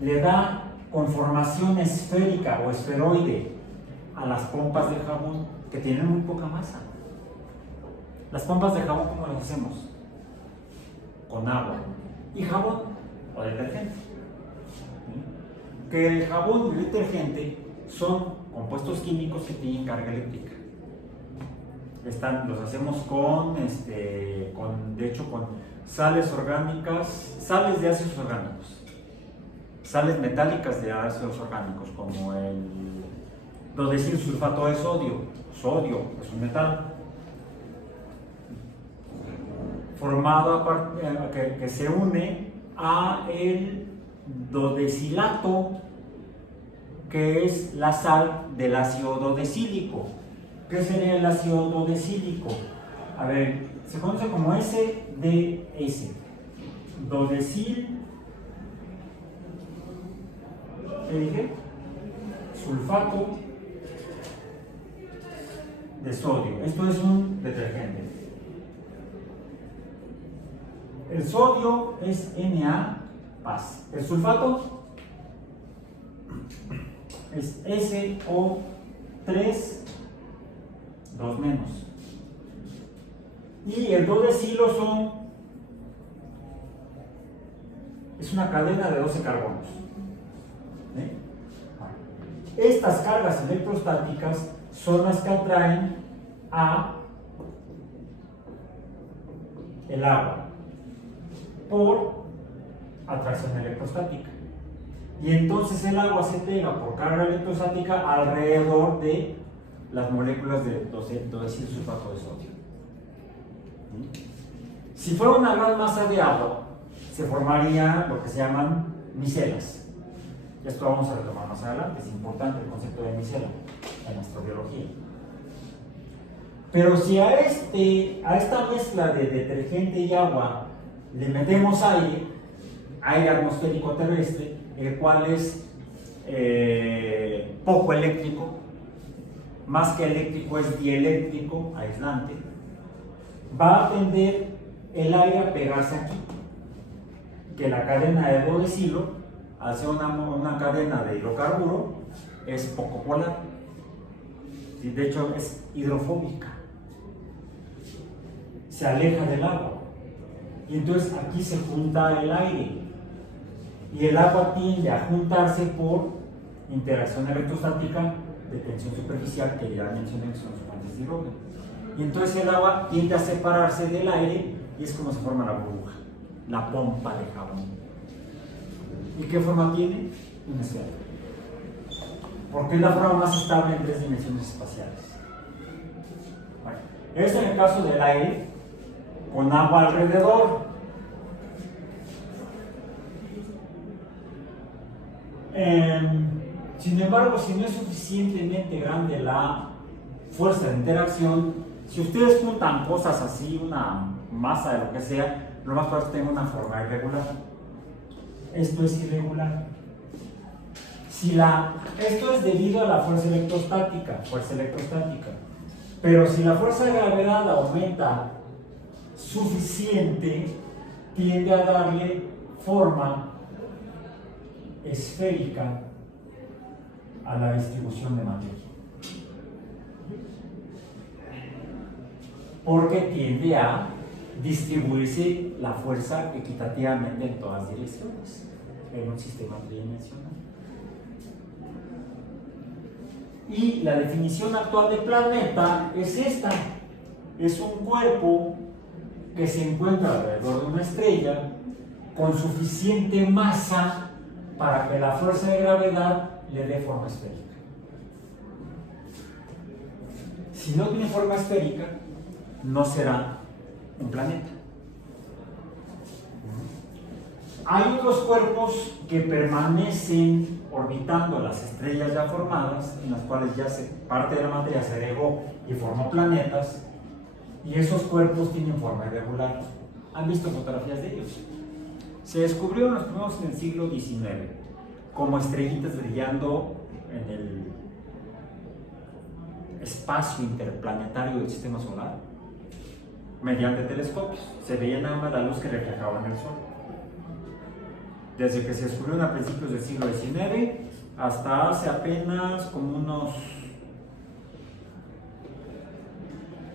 le da conformación esférica o esferoide a las pompas de jabón, que tienen muy poca masa. Las pompas de jabón, ¿cómo las hacemos? Con agua y jabón o detergente. Que el jabón y el detergente son compuestos químicos que tienen carga eléctrica. Los hacemos de hecho, con sales orgánicas, sales de ácidos orgánicos, sales metálicas de ácidos orgánicos, como el dodecilsulfato de sodio. Sodio es un metal formado que se une a el dodecilato, que es la sal del ácido dodecílico. ¿Qué sería el ácido dodecílico? A ver, se conoce como SDS, dodecil, ¿qué dije? Sulfato de sodio. Esto es un detergente. El sodio es Na+. El sulfato es SO3, 2 menos. Y el dodecilo es una cadena de 12 carbonos. Estas cargas electrostáticas son las que atraen a el agua por atracción electrostática. Y entonces el agua se pega por carga electrostática alrededor de las moléculas de dodecilsulfato de sodio. Si fuera una gran masa de agua, se formaría lo que se llaman micelas. Esto vamos a retomar más adelante, es importante el concepto de micela en astrobiología. Pero si a esta mezcla de detergente y agua le metemos aire atmosférico terrestre, el cual es poco eléctrico, más que eléctrico es dieléctrico, aislante, va a tender el aire a pegarse aquí, que la cadena de dodecilo, al ser una cadena de hidrocarburo, es poco polar, y de hecho es hidrofóbica, se aleja del agua, y entonces aquí se junta el aire, y el agua tiende a juntarse por interacción electrostática de tensión superficial, que ya mencioné que son los puentes de hidrógeno. Y entonces el agua tiende a separarse del aire y es como se forma la burbuja, la pompa de jabón. ¿Y qué forma tiene? Una esfera. Porque es la forma más estable en 3 dimensiones espaciales. Bueno, es en el caso del aire con agua alrededor. Sin embargo, si no es suficientemente grande la fuerza de interacción, si ustedes juntan cosas así, una masa de lo que sea, lo más probable es que tenga una forma irregular. Esto es irregular. Esto es debido a la fuerza electrostática. Pero si la fuerza de gravedad aumenta suficiente, tiende a darle forma esférica a la distribución de materia. Porque tiende a distribuirse la fuerza equitativamente en todas direcciones en un sistema tridimensional. Y la definición actual de planeta es esta: es un cuerpo que se encuentra alrededor de una estrella con suficiente masa para que la fuerza de gravedad le dé forma esférica. Si no tiene forma esférica, no será un planeta. Hay otros cuerpos que permanecen orbitando las estrellas ya formadas, en las cuales ya parte de la materia se agregó y formó planetas, y esos cuerpos tienen forma irregular. ¿Han visto fotografías de ellos? Se descubrieron los primeros en el siglo XIX como estrellitas brillando en el espacio interplanetario del sistema solar mediante telescopios. Se veía nada más la luz que reflejaba en el sol. Desde que se descubrieron a principios del siglo XIX hasta hace apenas como unos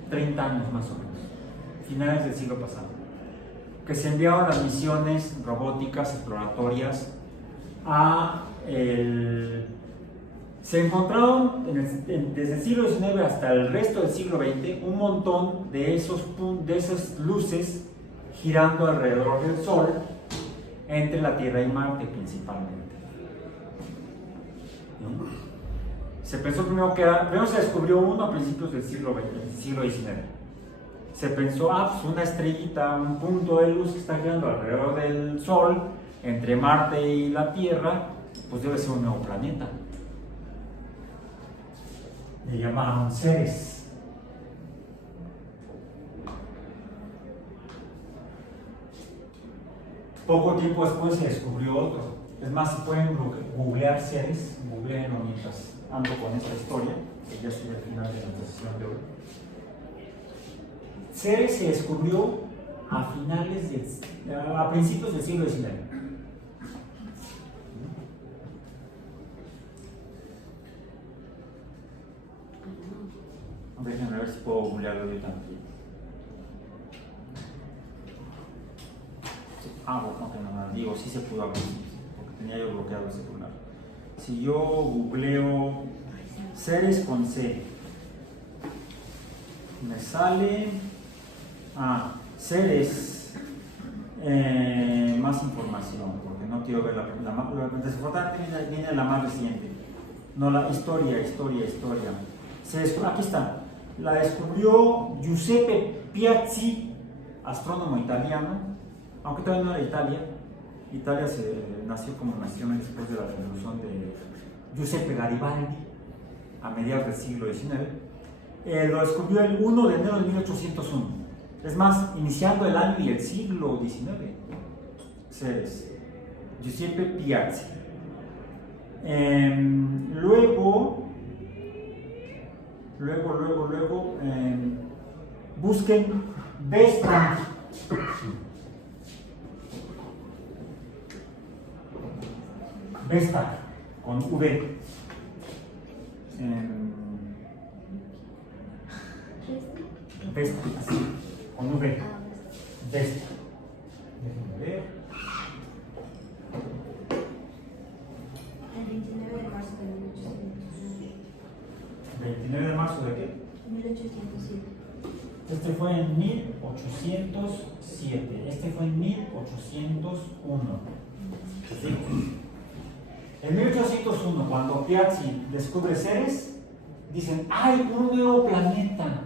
30 años más o menos, finales del siglo pasado, que se enviaron las misiones robóticas exploratorias se encontraron desde el siglo XIX hasta el resto del siglo XX un montón de esas luces girando alrededor del Sol, entre la Tierra y Marte principalmente. Se pensó primero se descubrió uno a principios del siglo XIX. Se pensó, pues una estrellita, un punto de luz que está girando alrededor del Sol, entre Marte y la Tierra, pues debe ser un nuevo planeta. Le llamaron Ceres. Poco tiempo después se descubrió otro. Es más, si pueden googlear Ceres, googleenlo mientras ando con esta historia, que ya estoy al final de la sesión de hoy. Ceres se descubrió a principios del siglo XIX. Déjenme ver si puedo googlearlo yo también. No, digo, sí se pudo abrir, porque tenía yo bloqueado el celular. Si yo googleo Ceres con C, me sale Ceres, más información, porque no quiero ver desafortunadamente viene la más reciente. No, la historia. Aquí está. La descubrió Giuseppe Piazzi, astrónomo italiano, aunque todavía no era Italia. Italia nació como nación después de la revolución de Giuseppe Garibaldi, a mediados del siglo XIX. Lo descubrió el 1 de enero de 1801. Es más, iniciando el año y el siglo XIX. Ceres, Giuseppe Piazzi. Luego, busquen Vesta. Vesta, con V. Vesta, así, con V. Vesta. Déjenme ver. El 29 de marzo de 1807. ¿29 de marzo de qué? 1807. Este fue en 1807. Este fue en 1801. ¿Sí? En 1801, cuando Piazzi descubre Ceres, dicen, ¡ay, un nuevo planeta!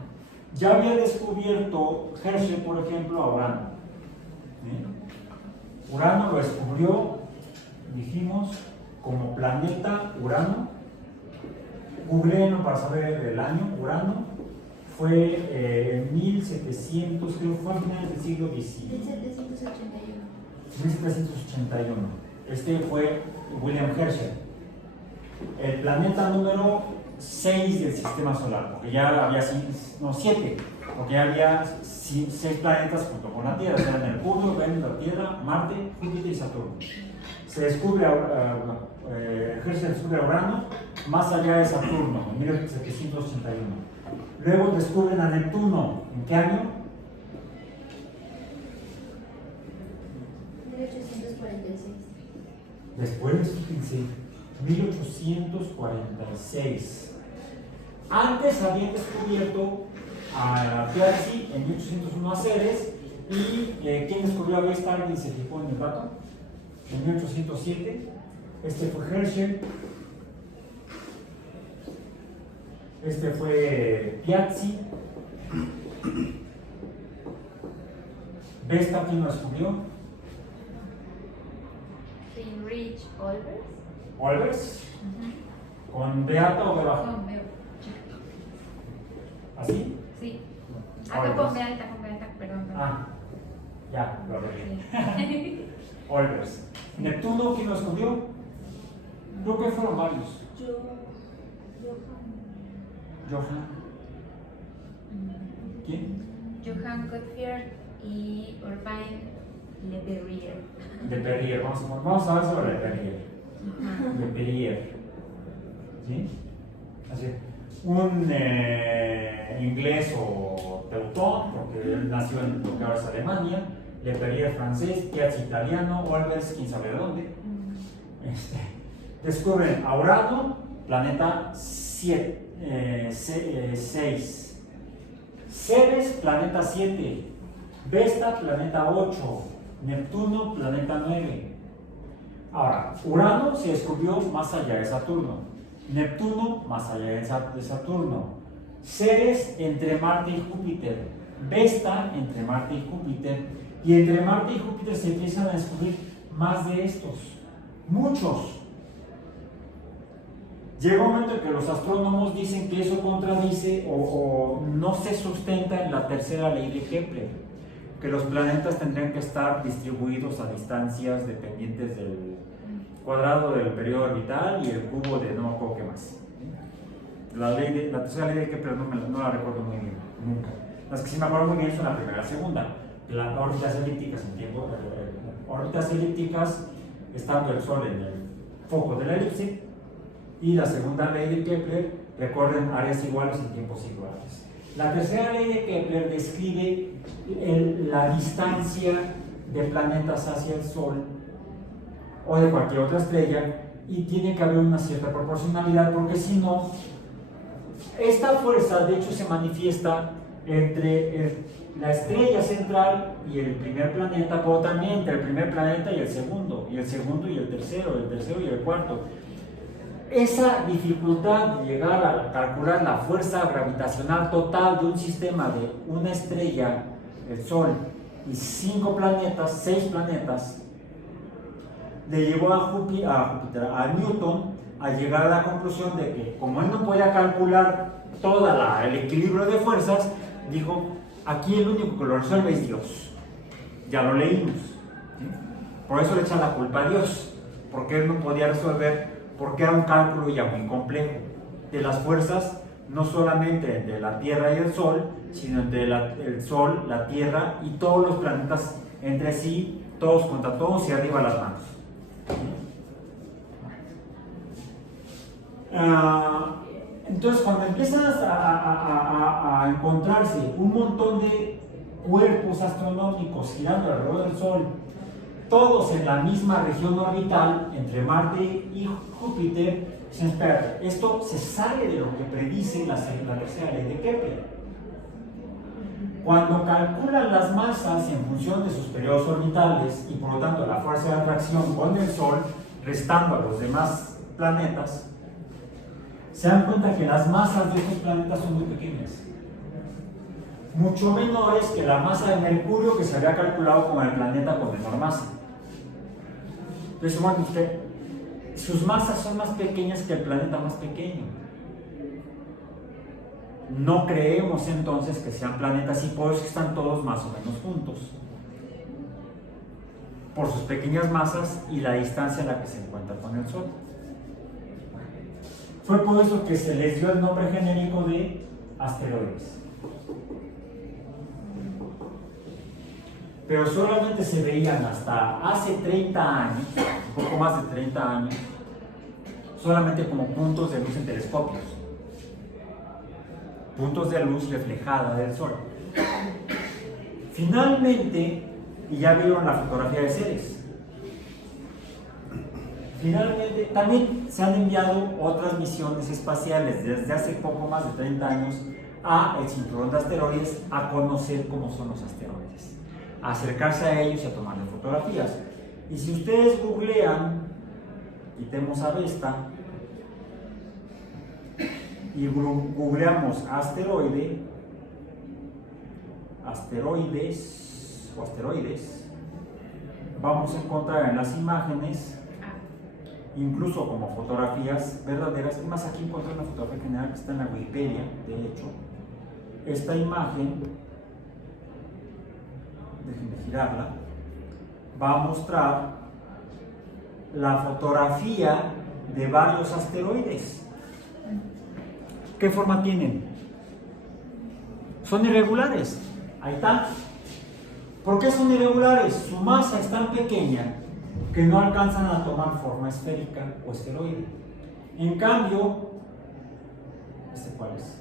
Ya había descubierto Herschel, por ejemplo, a Urano. ¿Sí? Urano lo descubrió, dijimos, como planeta Urano. Googleenlo para saber el año. Urano fue en 1700, creo que fue a finales del siglo XIX. 1781. 1781. Este fue William Herschel. El planeta número 6 del sistema solar, porque ya había 7, porque ya había 6 planetas junto con la Tierra: era Mercurio, Venus, la Tierra, Marte, Júpiter y Saturno. se descubre, Herschel descubre a Urano más allá de Saturno, en 1781. Luego descubren a Neptuno, ¿en qué año? 1846. Después, fíjense, 1846. Antes habían descubierto a Piazzi en 1801 a Ceres. ¿Y quién descubrió a Vesta? ¿Alguien se fijó en el dato? En 1807. Este fue Herschel. Este fue Piazzi. Vesta, ¿quién lo descubrió? Heinrich Olbers. Olbers. ¿Con B alta o B baja? Con B. ¿Así? Sí. Olbers. Acá con B alta, perdón. Ah, ya, lo arreglé. Sí. Olbers. Neptuno, ¿quién lo descubrió? Creo que fueron varios. Johann. ¿Quién? Johann Gottfried y Urbain Le Verrier. De Perrier. Vamos a ver sobre de Perrier. De Perrier. ¿Sí? Así. Un inglés o teutón, porque él nació en lo que ahora es Alemania. Le Perrier francés, Piazzi italiano, Olbers, quién sabe de dónde. Descubren a Urano, planeta 6. Ceres, planeta 7. Vesta, planeta 8. Neptuno, planeta 9. Ahora, Urano se descubrió más allá de Saturno. Neptuno, más allá de Saturno. Ceres, entre Marte y Júpiter. Vesta, entre Marte y Júpiter. Y entre Marte y Júpiter se empiezan a descubrir más de estos. Muchos. Llega un momento en que los astrónomos dicen que eso contradice o no se sustenta en la tercera ley de Kepler, que los planetas tendrían que estar distribuidos a distancias dependientes del cuadrado del periodo orbital y el cubo de no me acuerdo qué más. La tercera ley de Kepler no la recuerdo muy bien, nunca. Las que sí me acuerdo muy bien son la primera y la segunda. Las órbitas elípticas en tiempo, órbitas elípticas estando el Sol en el foco de la elipse. Y la segunda ley de Kepler recorren áreas iguales en tiempos iguales. La tercera ley de Kepler describe la distancia de planetas hacia el Sol o de cualquier otra estrella y tiene que haber una cierta proporcionalidad porque si no, esta fuerza de hecho se manifiesta entre la estrella central y el primer planeta, pero también entre el primer planeta y el segundo y el tercero y el cuarto. Esa dificultad de llegar a calcular la fuerza gravitacional total de un sistema de una estrella, el Sol, y 6 planetas, le llevó a Newton a llegar a la conclusión de que, como él no podía calcular todo el equilibrio de fuerzas, dijo: aquí el único que lo resuelve es Dios. Ya lo leímos, ¿sí? Por eso le echa la culpa a Dios, porque él no podía resolver. Porque era un cálculo ya muy complejo de las fuerzas, no solamente entre la Tierra y el Sol, sino entre el Sol, la Tierra y todos los planetas entre sí, todos contra todos y arriba las manos. Entonces, cuando empiezan a encontrarse un montón de cuerpos astronómicos girando alrededor del Sol, todos en la misma región orbital entre Marte y Júpiter, dicen: espérate, esto se sale de lo que predice la tercera ley de Kepler. Cuando calculan las masas en función de sus periodos orbitales y por lo tanto la fuerza de atracción con el Sol, restando a los demás planetas, se dan cuenta que las masas de estos planetas son muy pequeñas, mucho menores que la masa de Mercurio que se había calculado como el planeta con menor masa. Entonces, bueno, sus masas son más pequeñas que el planeta más pequeño. No creemos entonces que sean planetas y por eso están todos más o menos juntos, por sus pequeñas masas y la distancia a la que se encuentran con el Sol. Fue por eso que se les dio el nombre genérico de asteroides. pero solamente se veían hasta hace 30 años, un poco más de 30 años, solamente como puntos de luz en telescopios, puntos de luz reflejada del Sol. Finalmente, y ya vieron la fotografía de Ceres, finalmente también se han enviado otras misiones espaciales desde hace poco más de 30 años a el cinturón de asteroides a conocer cómo son los asteroides, a acercarse a ellos y a tomarles fotografías. Y si ustedes googlean, quitemos a Vesta y googleamos asteroides, vamos a encontrar en las imágenes, incluso como fotografías verdaderas. Y más, aquí encontré una fotografía general que está en la Wikipedia, de hecho. Esta imagen, déjenme girarla, va a mostrar la fotografía de varios asteroides. ¿Qué forma tienen? Son irregulares. Ahí está. ¿Por qué son irregulares? Su masa es tan pequeña que no alcanzan a tomar forma esférica o esferoide. En cambio, ¿este cuál es?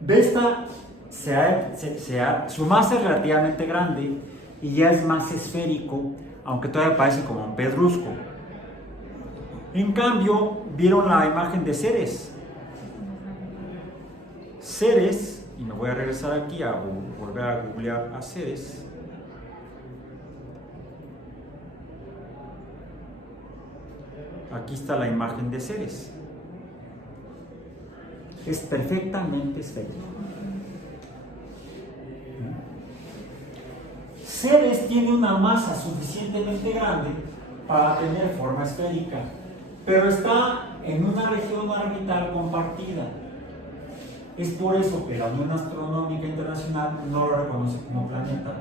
Vesta su masa es relativamente grande y ya es más esférico, aunque todavía parece como un pedrusco. En cambio, vieron la imagen de Ceres. Ceres, y me voy a regresar aquí a volver a googlear a Ceres. Aquí está la imagen de Ceres. Es perfectamente esférico. Ceres tiene una masa suficientemente grande para tener forma esférica, pero está en una región orbital compartida. Es por eso que la Unión Astronómica Internacional no lo reconoce como planeta,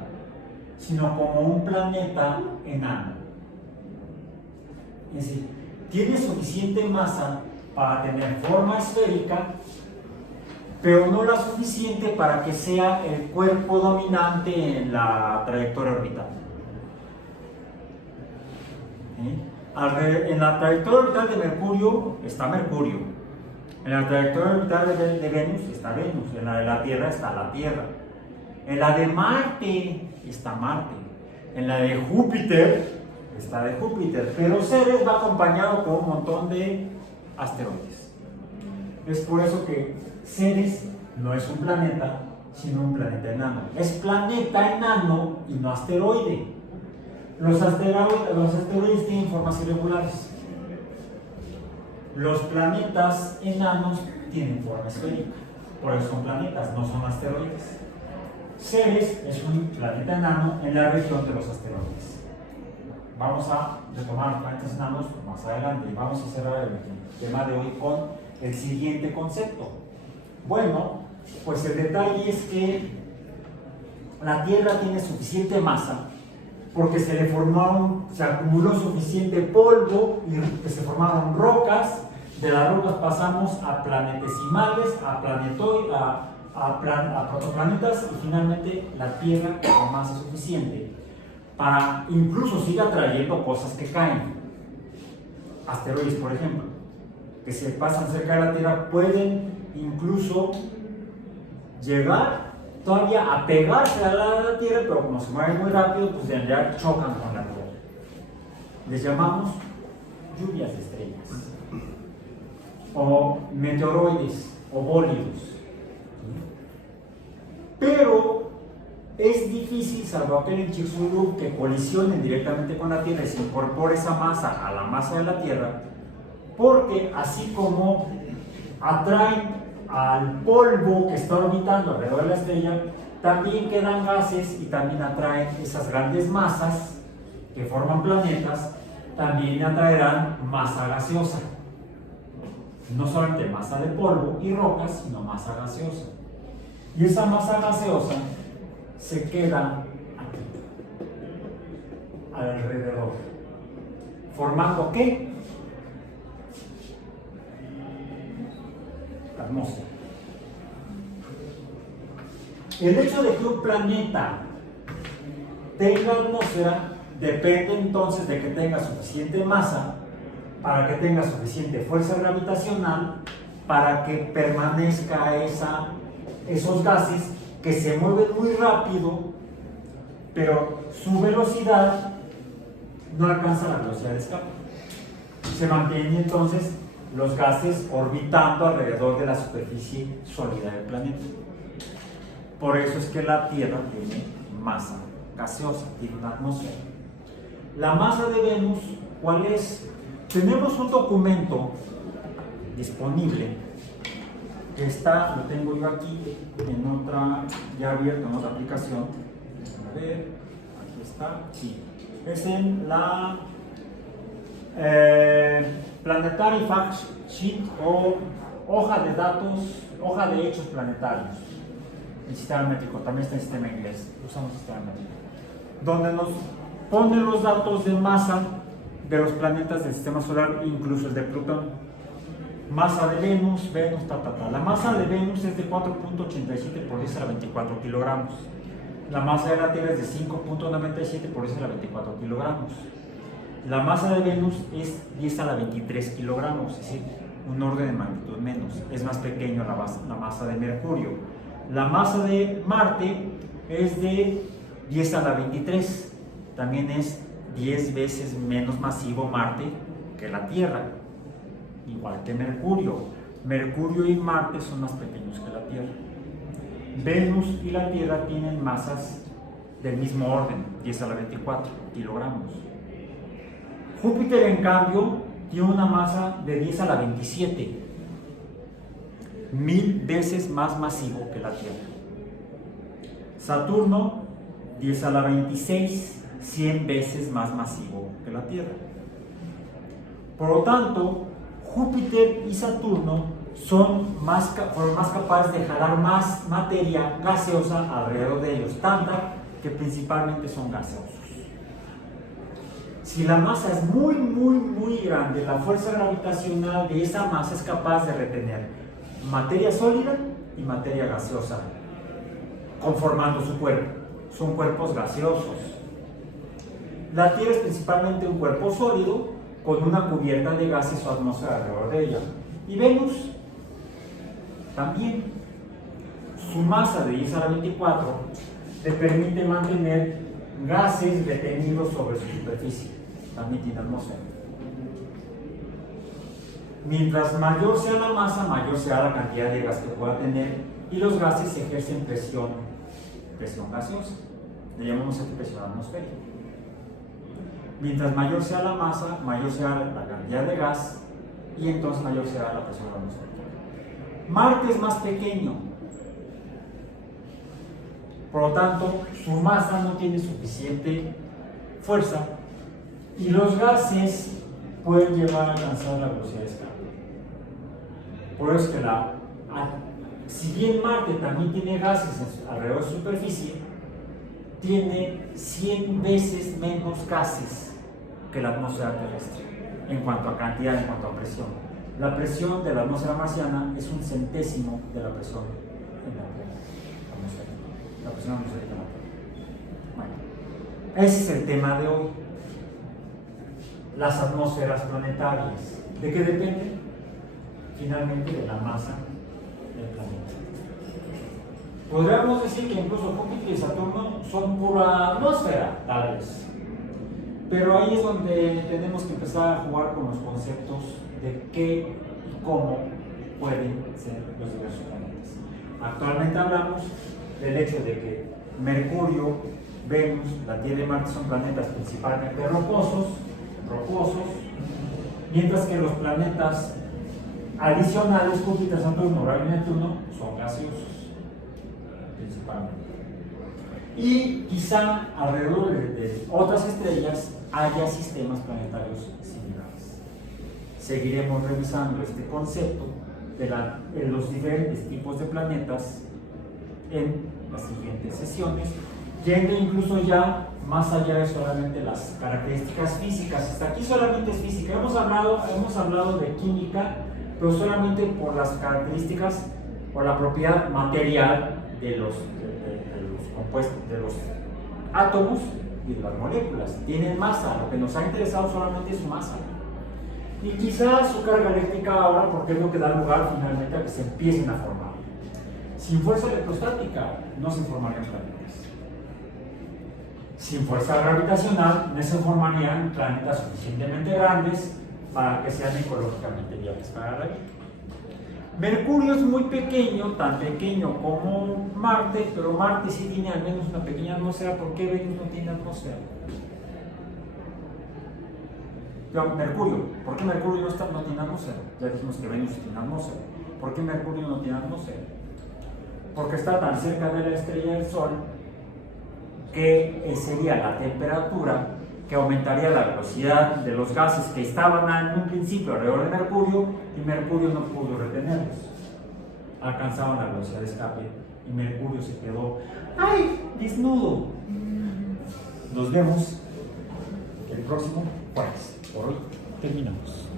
sino como un planeta enano. Es decir, tiene suficiente masa para tener forma esférica, pero no la suficiente para que sea el cuerpo dominante en la trayectoria orbital. En la trayectoria orbital de Mercurio está Mercurio. En la trayectoria orbital de Venus está Venus. En la de la Tierra está la Tierra. En la de Marte está Marte. En la de Júpiter está de Júpiter. Pero Ceres va acompañado por un montón de asteroides. Es por eso que Ceres no es un planeta, sino un planeta enano. Es planeta enano y no asteroide. Los asteroides tienen formas irregulares. Los planetas enanos tienen forma esférica. Por eso son planetas, no son asteroides. Ceres es un planeta enano en la región de los asteroides. Vamos a retomar planetas enanos más adelante y vamos a cerrar el tema de hoy con el siguiente concepto. Bueno, pues el detalle es que la Tierra tiene suficiente masa porque se acumuló suficiente polvo y se formaron rocas. De las rocas pasamos a planetesimales, a protoplanetas y finalmente la Tierra con masa suficiente para incluso sigue atrayendo cosas que caen. Asteroides, por ejemplo, que se pasan cerca de la Tierra pueden incluso llegar todavía a pegarse a la Tierra, pero como se mueven muy rápido, pues en realidad chocan con la Tierra. Les llamamos lluvias de estrellas, o meteoroides, o bólidos. Pero es difícil, salvo aquel en Chicxulub, que colisionen directamente con la Tierra y se incorpore esa masa a la masa de la Tierra, porque así como atraen al polvo que está orbitando alrededor de la estrella, también quedan gases y también atraen esas grandes masas que forman planetas, también atraerán masa gaseosa. No solamente masa de polvo y rocas, sino masa gaseosa. Y esa masa gaseosa se queda aquí, alrededor. ¿Formando qué? La atmósfera. El hecho de que un planeta tenga atmósfera depende entonces de que tenga suficiente masa para que tenga suficiente fuerza gravitacional para que permanezca esos gases que se mueven muy rápido, pero su velocidad no alcanza la velocidad de escape. Se mantienen entonces los gases orbitando alrededor de la superficie sólida del planeta. Por eso es que la Tierra tiene masa gaseosa, tiene una atmósfera. La masa de Venus, ¿cuál es? Tenemos un documento disponible que está, lo tengo yo aquí en otra, ya abierto en otra aplicación. A ver, aquí está, sí. Es en la Planetary Fact Sheet o hoja de datos, hoja de hechos planetarios. El sistema métrico, también está en sistema inglés, usamos sistema métrico, donde nos ponen los datos de masa de los planetas del sistema solar, incluso el de Plutón. Masa de Venus, La masa de Venus es de 4.87 por 10 a la 24 kilogramos. La masa de la Tierra es de 5.97 por 10 a la 24 kilogramos. La masa de Venus es 10 a la 23 kilogramos, es decir, un orden de magnitud menos. Es más pequeño la masa de Mercurio. La masa de Marte es de 10 a la 23. También es 10 veces menos masivo Marte que la Tierra, igual que Mercurio. Mercurio y Marte son más pequeños que la Tierra. Venus y la Tierra tienen masas del mismo orden, 10 a la 24 kilogramos. Júpiter, en cambio, tiene una masa de 10 a la 27, 1000 veces más masivo que la Tierra. Saturno, 10 a la 26, 100 veces más masivo que la Tierra. Por lo tanto, Júpiter y Saturno fueron más capaces de jalar más materia gaseosa alrededor de ellos, tanta que principalmente son gaseosos. Si la masa es muy grande, la fuerza gravitacional de esa masa es capaz de retener materia sólida y materia gaseosa, conformando su cuerpo. Son cuerpos gaseosos. La Tierra es principalmente un cuerpo sólido con una cubierta de gases o atmósfera alrededor de ella. Y Venus también. Su masa de 10 a la 24 le permite mantener gases retenidos sobre su superficie. También tiene atmósfera. Mientras mayor sea la masa, mayor sea la cantidad de gas que pueda tener, y los gases ejercen presión gaseosa. Le llamamos aquí presión atmosférica. Mientras mayor sea la masa, mayor sea la cantidad de gas, y entonces mayor será la presión atmosférica. Marte es más pequeño, por lo tanto, su masa no tiene suficiente fuerza y los gases pueden llevar a alcanzar la velocidad de escape. Por eso que si bien Marte también tiene gases alrededor de su superficie, tiene 100 veces menos gases que la atmósfera terrestre en cuanto a cantidad, en cuanto a presión. La presión de la atmósfera marciana es 1/100º de la presión en la Tierra. La presión atmosférica en la Tierra. Bueno, ese es el tema de hoy. Las atmósferas planetarias. ¿De qué dependen? Finalmente de la masa del planeta. Podríamos decir que incluso Júpiter y Saturno son pura atmósfera, tal vez. Pero ahí es donde tenemos que empezar a jugar con los conceptos de qué y cómo pueden ser los diversos planetas. Actualmente hablamos del hecho de que Mercurio, Venus, la Tierra y Marte son planetas principalmente rocosos, mientras que los planetas adicionales, Júpiter, Saturno, Urano y Neptuno, son gaseosos, principalmente. Y quizá alrededor de otras estrellas haya sistemas planetarios similares. Seguiremos revisando este concepto de los diferentes tipos de planetas en las siguientes sesiones, yendo incluso ya más allá de solamente las características físicas. Hasta aquí solamente es física. Hemos hablado de química, pero solamente por las características o la propiedad material de de los átomos y de las moléculas. Tienen masa, lo que nos ha interesado solamente es su masa. Y quizás su carga eléctrica ahora, porque es lo que da lugar finalmente a que se empiecen a formar. Sin fuerza electrostática no se formarían planetas. Sin fuerza gravitacional no se formarían planetas suficientemente grandes para que sean ecológicamente viables para la vida. Mercurio es muy pequeño, tan pequeño como Marte, pero Marte sí tiene al menos una pequeña atmósfera. ¿Por qué Venus no tiene atmósfera? Mercurio, ¿por qué Mercurio no tiene atmósfera? Ya dijimos que Venus tiene atmósfera. ¿Por qué Mercurio no tiene atmósfera? Porque está tan cerca de la estrella del Sol que sería la temperatura que aumentaría la velocidad de los gases que estaban en un principio alrededor de Mercurio, y Mercurio no pudo retenerlos. Alcanzaban la velocidad de escape y Mercurio se quedó ¡ay! Desnudo. Nos vemos el próximo jueves. Por hoy terminamos.